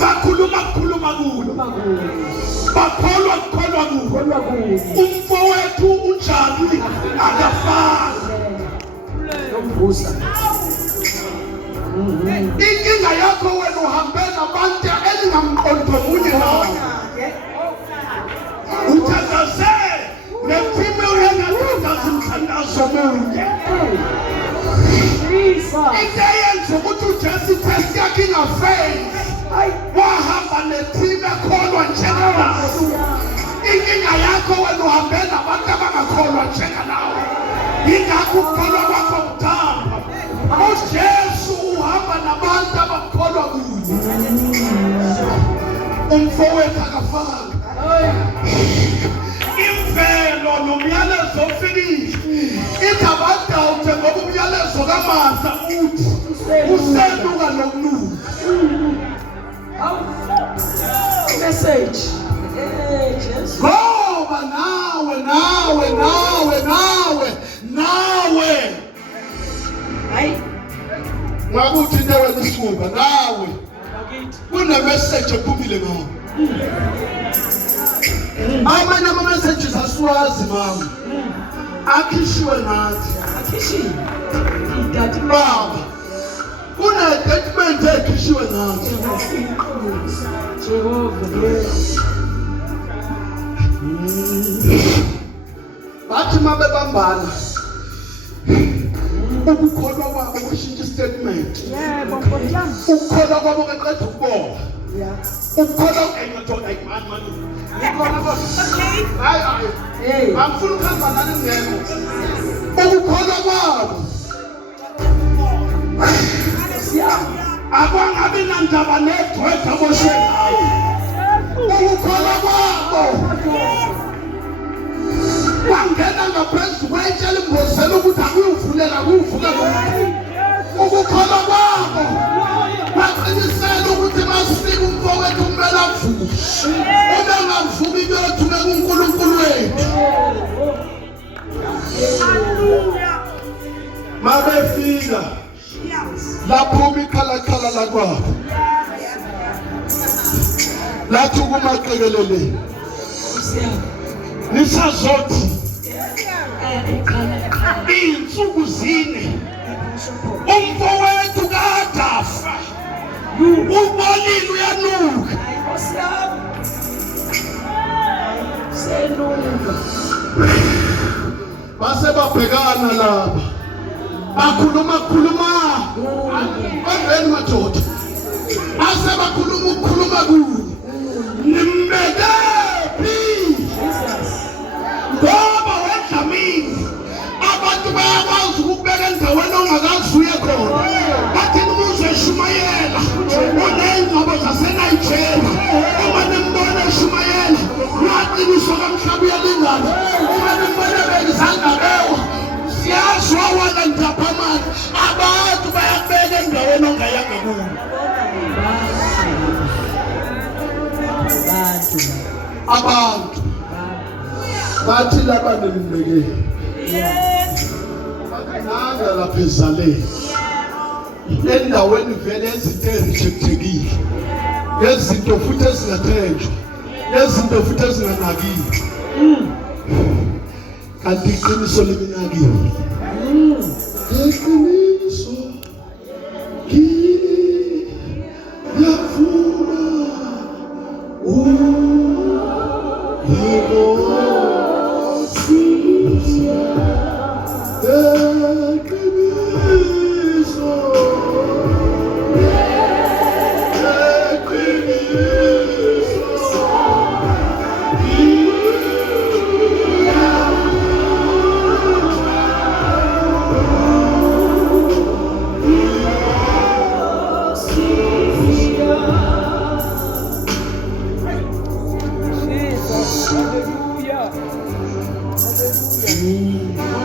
bakhuluma kunye bakholwa kunye umfowethu unjani akafana umbuza inkinga yakho wena uhambela abantu elingamqondomunye nawe uthathaze nempimo yengathathaze umthandazo munye into eyenza ukuthi uJesu test yakhe ingafeli wahamba nempimo ekholwa njenganawe inkinga yakho wena uhambela abantu abangakholwa njenganawe ingakho ukukholwa kwakho kudamba uJesu uhamba nabantu abakholwa kuye umfowethu akafanga imvelo nomyalezo ofikile ithi abadawute ngoba umyalezo kaMartha uthi useluka nokuluka message ngoba nawe Hayi. Ngakuthi into wena isibuka nawe kuna message ephumile ngawo. Amanye ama messages asiwazi mama. Akhishiwe nathi. Akhishiwe. Idati Baba. Kuna statement ekhishiwe nathi. Jehova. Bathi mabe bambana. Ukukholwa kwabo kushintsha statement. Yebo, Nkosi yami. Ukukholwa kwabo kaqeda ukubona. Yeah. Ukukholwa engathona imani. Ukukholwa kwabo. Okay. Hayi. Hey. Angifuni ukuhamba nani ngeke. Ukukholwa kwabo. Nkosi yami. Akwangabi nandaba nedwetha boshela. Ukukholwa kwabo. Wangena ngaphezu kwetshela imbosela ukuthi akuyivulela kuvuka ukukholwa kwabo baqinisela ukuthi masifika umfowethu kumele avuke uma engavuki kuyothumeka uNkulunkulu wethu. Hallelujah. Mabefika Yes. laphuma ikhalakhala lakwabo lathi kumaqekelele Nkosi yami. nisazothi insuku zine umfowethu kadafa ubonile uyanuka. Nkosi yami. Senuka. Base babhekana laba bakhuluma konweni madoda base bakhuluma kuyo nimbekephi ngoba wedlamini abantu bayakwazi ukubeka endaweni ongakazi uye khona bathi nimuze eshumayela uney'ngcwabo zaseNigeria uma nimbona eshumayela lwaqiniswa kamhlaba uyalingana uma nimbona bezandla bewa siyazi wawala ndaphamani abantu bayakubeka endaweni ongayanga kuyo. Abantu bathi laba nimbekele nanga lapha ezaleni endaweni vele ezinto ezithekile nezinto futhi ezingathenjwa nezinto futhi ezinganakile kanti iqiniso liminakile iqiniso ngiyafuna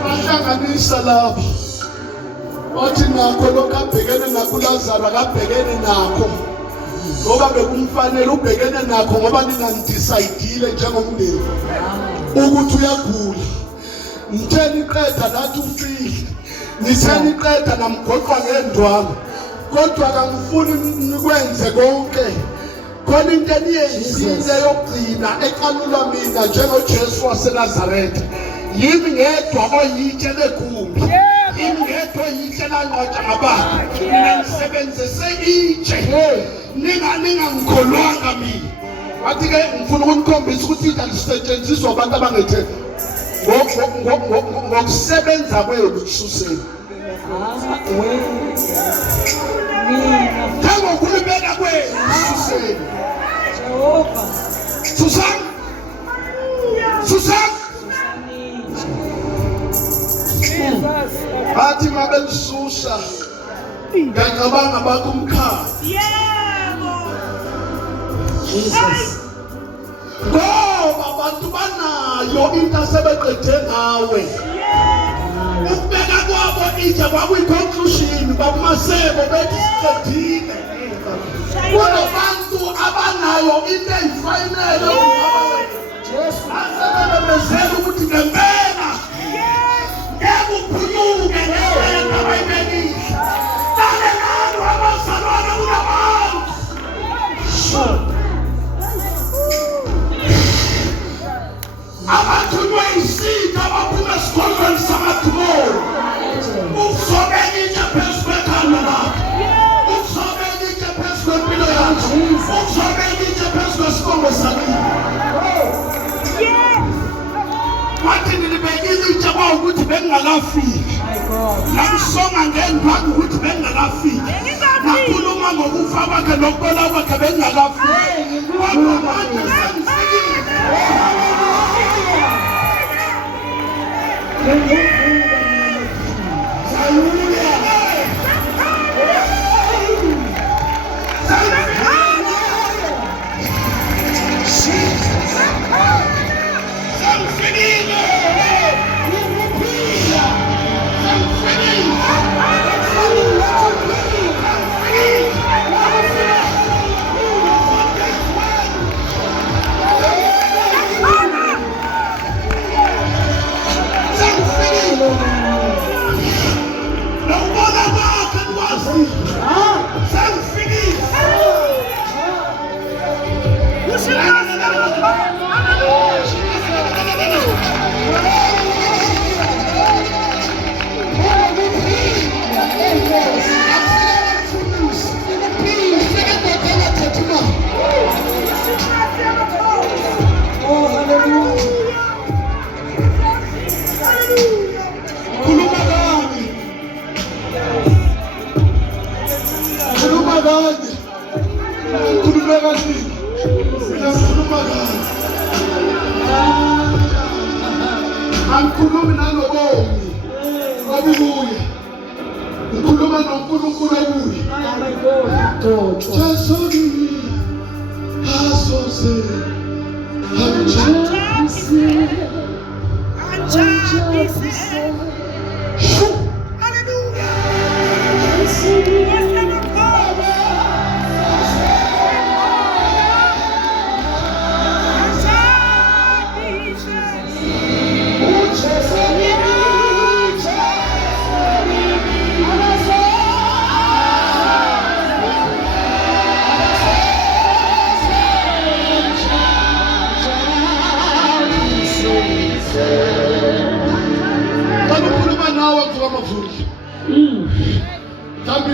Bahlanganisa lapha othi nakho lokho abhekene nakho uLazaro akabhekene nakho ngoba bekumfanele ubhekene nakho ngoba ninandicayidile njengomndeni ukuthi uyagula. Ngitheni iqeda nathi ufile nitheni iqeda namgoqwa ngendwala kodwa akangifuni nikwenze konke khona into eniyenzile yokugcina eqalulwa mina njengoJesu waseNazaretha. Yimi ngedwa oyitshe legumbi yimi ngedwa oyitshe lanqotsha ngabantu mina ngisebenzise itshe ningangikholwanga mina. Wathi ke ngifuna ukunikhombisa ukuthi itshe lisetshenziswa abantu abangethe ngokusebenza kwenu kususeni njengokulibeka kwenu kususeni Jehova. Susan bathi mabelisusa ngiyacabanga bakho umkhaya Yebo. Jesus. ngoba abantu banayo into asebeqede ngawe. Ukubeka kwabo itshe kwakuyi-conclusion bakumasebo bethi siqedile. Kunabantu abanayo into eyifayinele Jesu. asebebemezela ukuthi bengakafiki. My God. Ngamsonga ngendwangu ukuthi bengakafiki. Ngakhuluma ngokufa kwakhe nokuphela kwakhe bengakafiki. Kodwa manje sengifikile. Angikhulumi nanobomi obubuye. Ngikhuluma noNkulunkulu obuye. My God. Jesu asose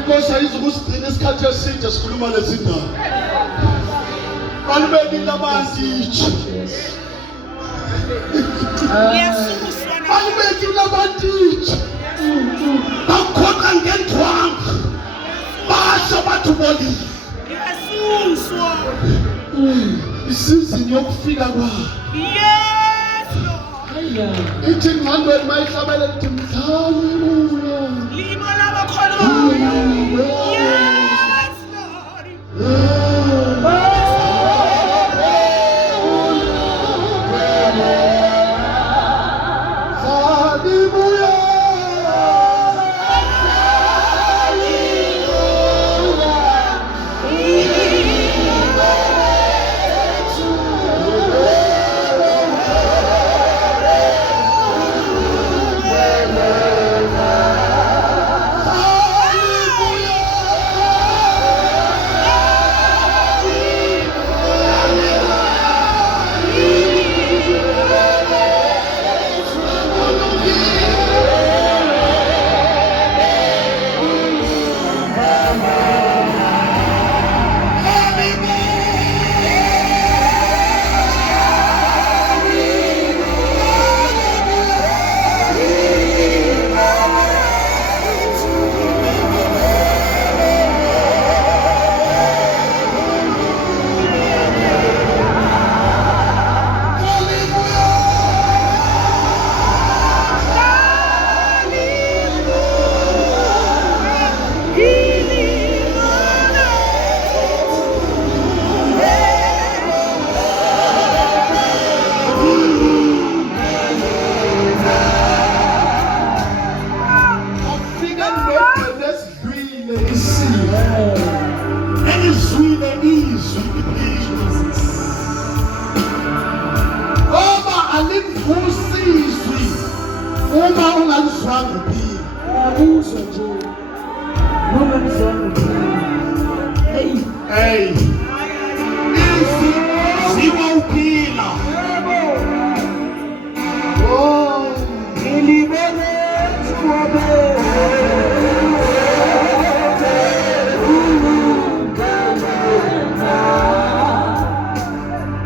because ayizukusigcina isikhathi eside sikhuluma lezi ndaba. Balibekile abantithi. Balibekile abantithi. Bakhona ngendwanga. Basho bathi bolile. Isizini yokufika kwabo. Yes, Lord. Ithi ngihambeni mayihlabele lithi haleluya. Limo labakhona. Yes, Lord. Uma ungalizwanga uphila. Abuso nje. Noma ngizonke uphila. Hey. Izwi ziwa uphila. Oh, ngilibele thuwabe.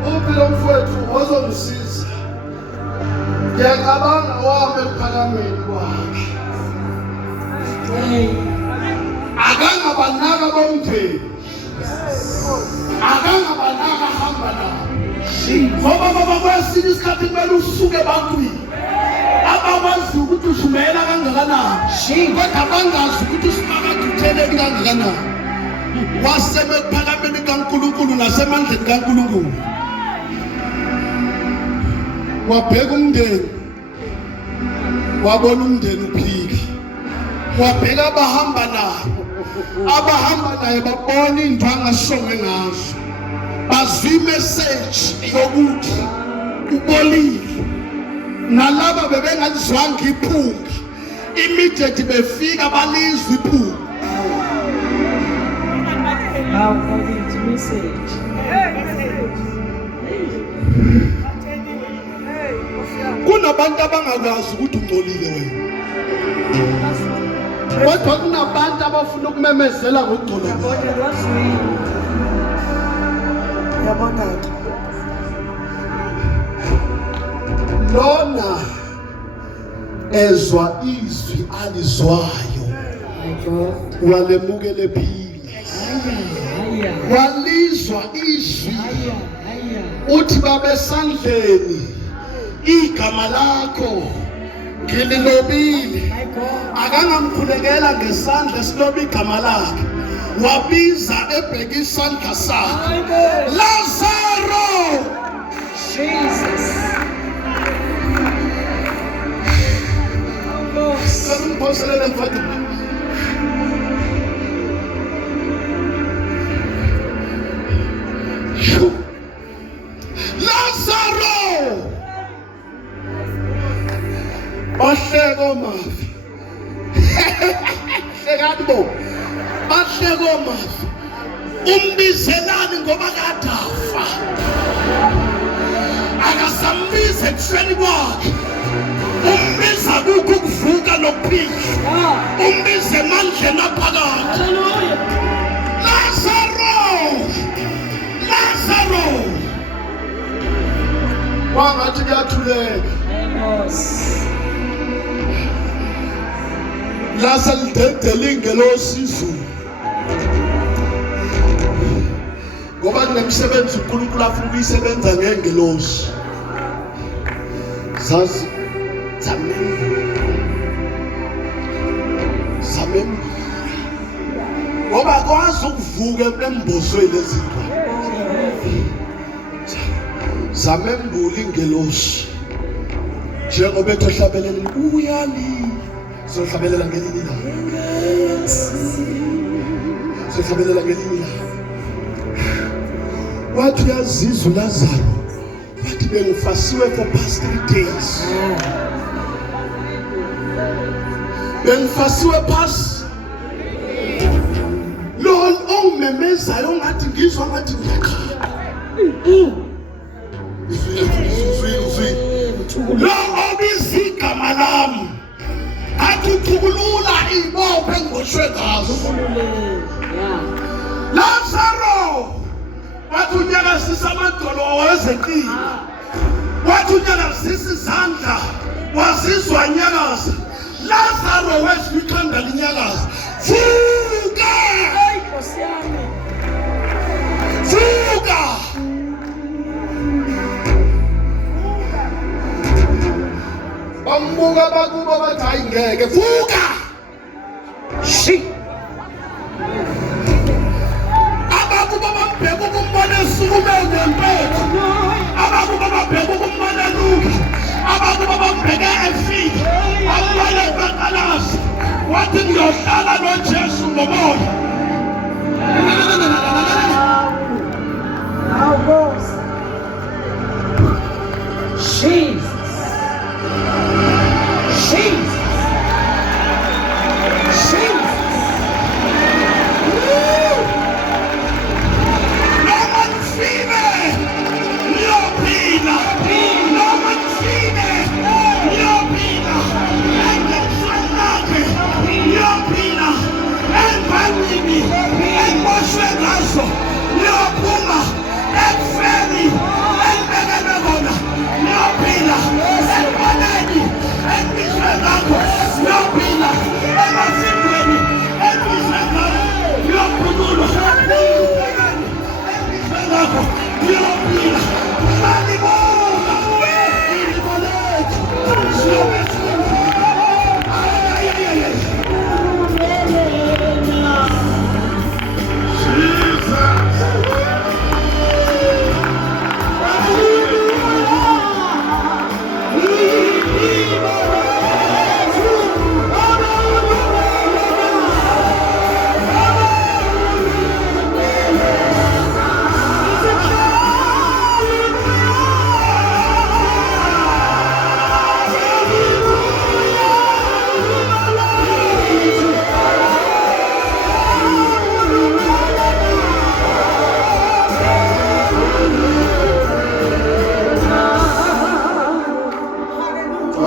Uphila mfowethu wazongisiza. Ngiyacabanga wami ephakameni Akangabanaka bomndeni. Akangabanaka hamba nabo. Ngoba baba kwesinye isikhathi kumele usuke ebantwini abakwazi ukuthi ushumayela kangakanani kodwa bangazi ukuthi usimakade utheleni kangakanani. Waseme ekuphakameni kaNkulunkulu nasemandleni kaNkulunkulu. Wabheka umndeni, wabona umndeni uphila. Wabheka abahamba naye babona into angashonge ngazo. Bazwi message yokuthi ubolile. Nalaba bebengalizwanga iphunga. Immediate befika balizwa iphunga. How it's message. Kunabantu abangakwazi ukuthi ungcolile wena. Kodwa kunabantu abafuna ukumemezela ngokugcola. Lona ezwa izwi alizwayo walemukele phila. Walizwa izwi uthi babesandleni igama lakho ngililobile. Akangamkhulekela ngesandla esiloba igama lakhe. Wabiza ebheka isandla sakhe. Lazaro! Jesus. Ngimphosele mfowethu. Lazaro! Bahleko mafi. Hlekani bo. Bahleko mafi. Umbizelani ngoba kadafa. Akasambize ekufeni kwakhe. Umbiza kukho ukuvuka nokuphila. Umbize emandleni aphakathi. Lazaro! Wangathi kuyathuleka. Lasa lidedele ingelosi izulu. Ngoba kunemsebenzi uNkulunkulu afuna ukuyisebenza ngengelosi. Zazi zamem. Ngoba kwazi ukuvuka embozweni lezinto. Zamembula ingelosi. Njengoba ethohlabelela uyali. Sohlabelela ngelinye ilanga. Sohlabelela ngelinye ilanga. Wathi uyazizwa Lazaro. Wathi bengifasiwe for past 3 days. Bengifasiwe past. Lo ongimemezayo ngathi ngizwa ngathi ngiyakhala. Lo obizigama lami. Athukulula ibophe engiboshwe ngazo. Lazaro! Wathi unyakazisa amadolo wawezeqile. Wathi unyakazisa izandla wazizwa nyakaza. Lazaro wezwa ikhanda linyakaza. Vuka! Vuka! Bambuka bakuba bathi hayi ngeke. Vuka! Shi! Abakuba bambheka ukumbona esukume ngempethu. Abakuba bambheka ukumbona luka. Abakuba bambheka efika. Abale baqalasa. Wathi ngiyohlala noJesu ngomoya. How goes? Jesus. Jesus. Jesus. No man fine. Niopina. No man fine. Niopina. Engefanake. Niopina. Enbanini. Enboshwe ngazo. Niopuma. Ekfeni. Enbegebegona. Niopina. Enbaneni. Enbishwe ngakho. Niopina. Emasikweni. Enbishwe ngakho.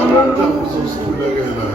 Abantu uzosikhulekela.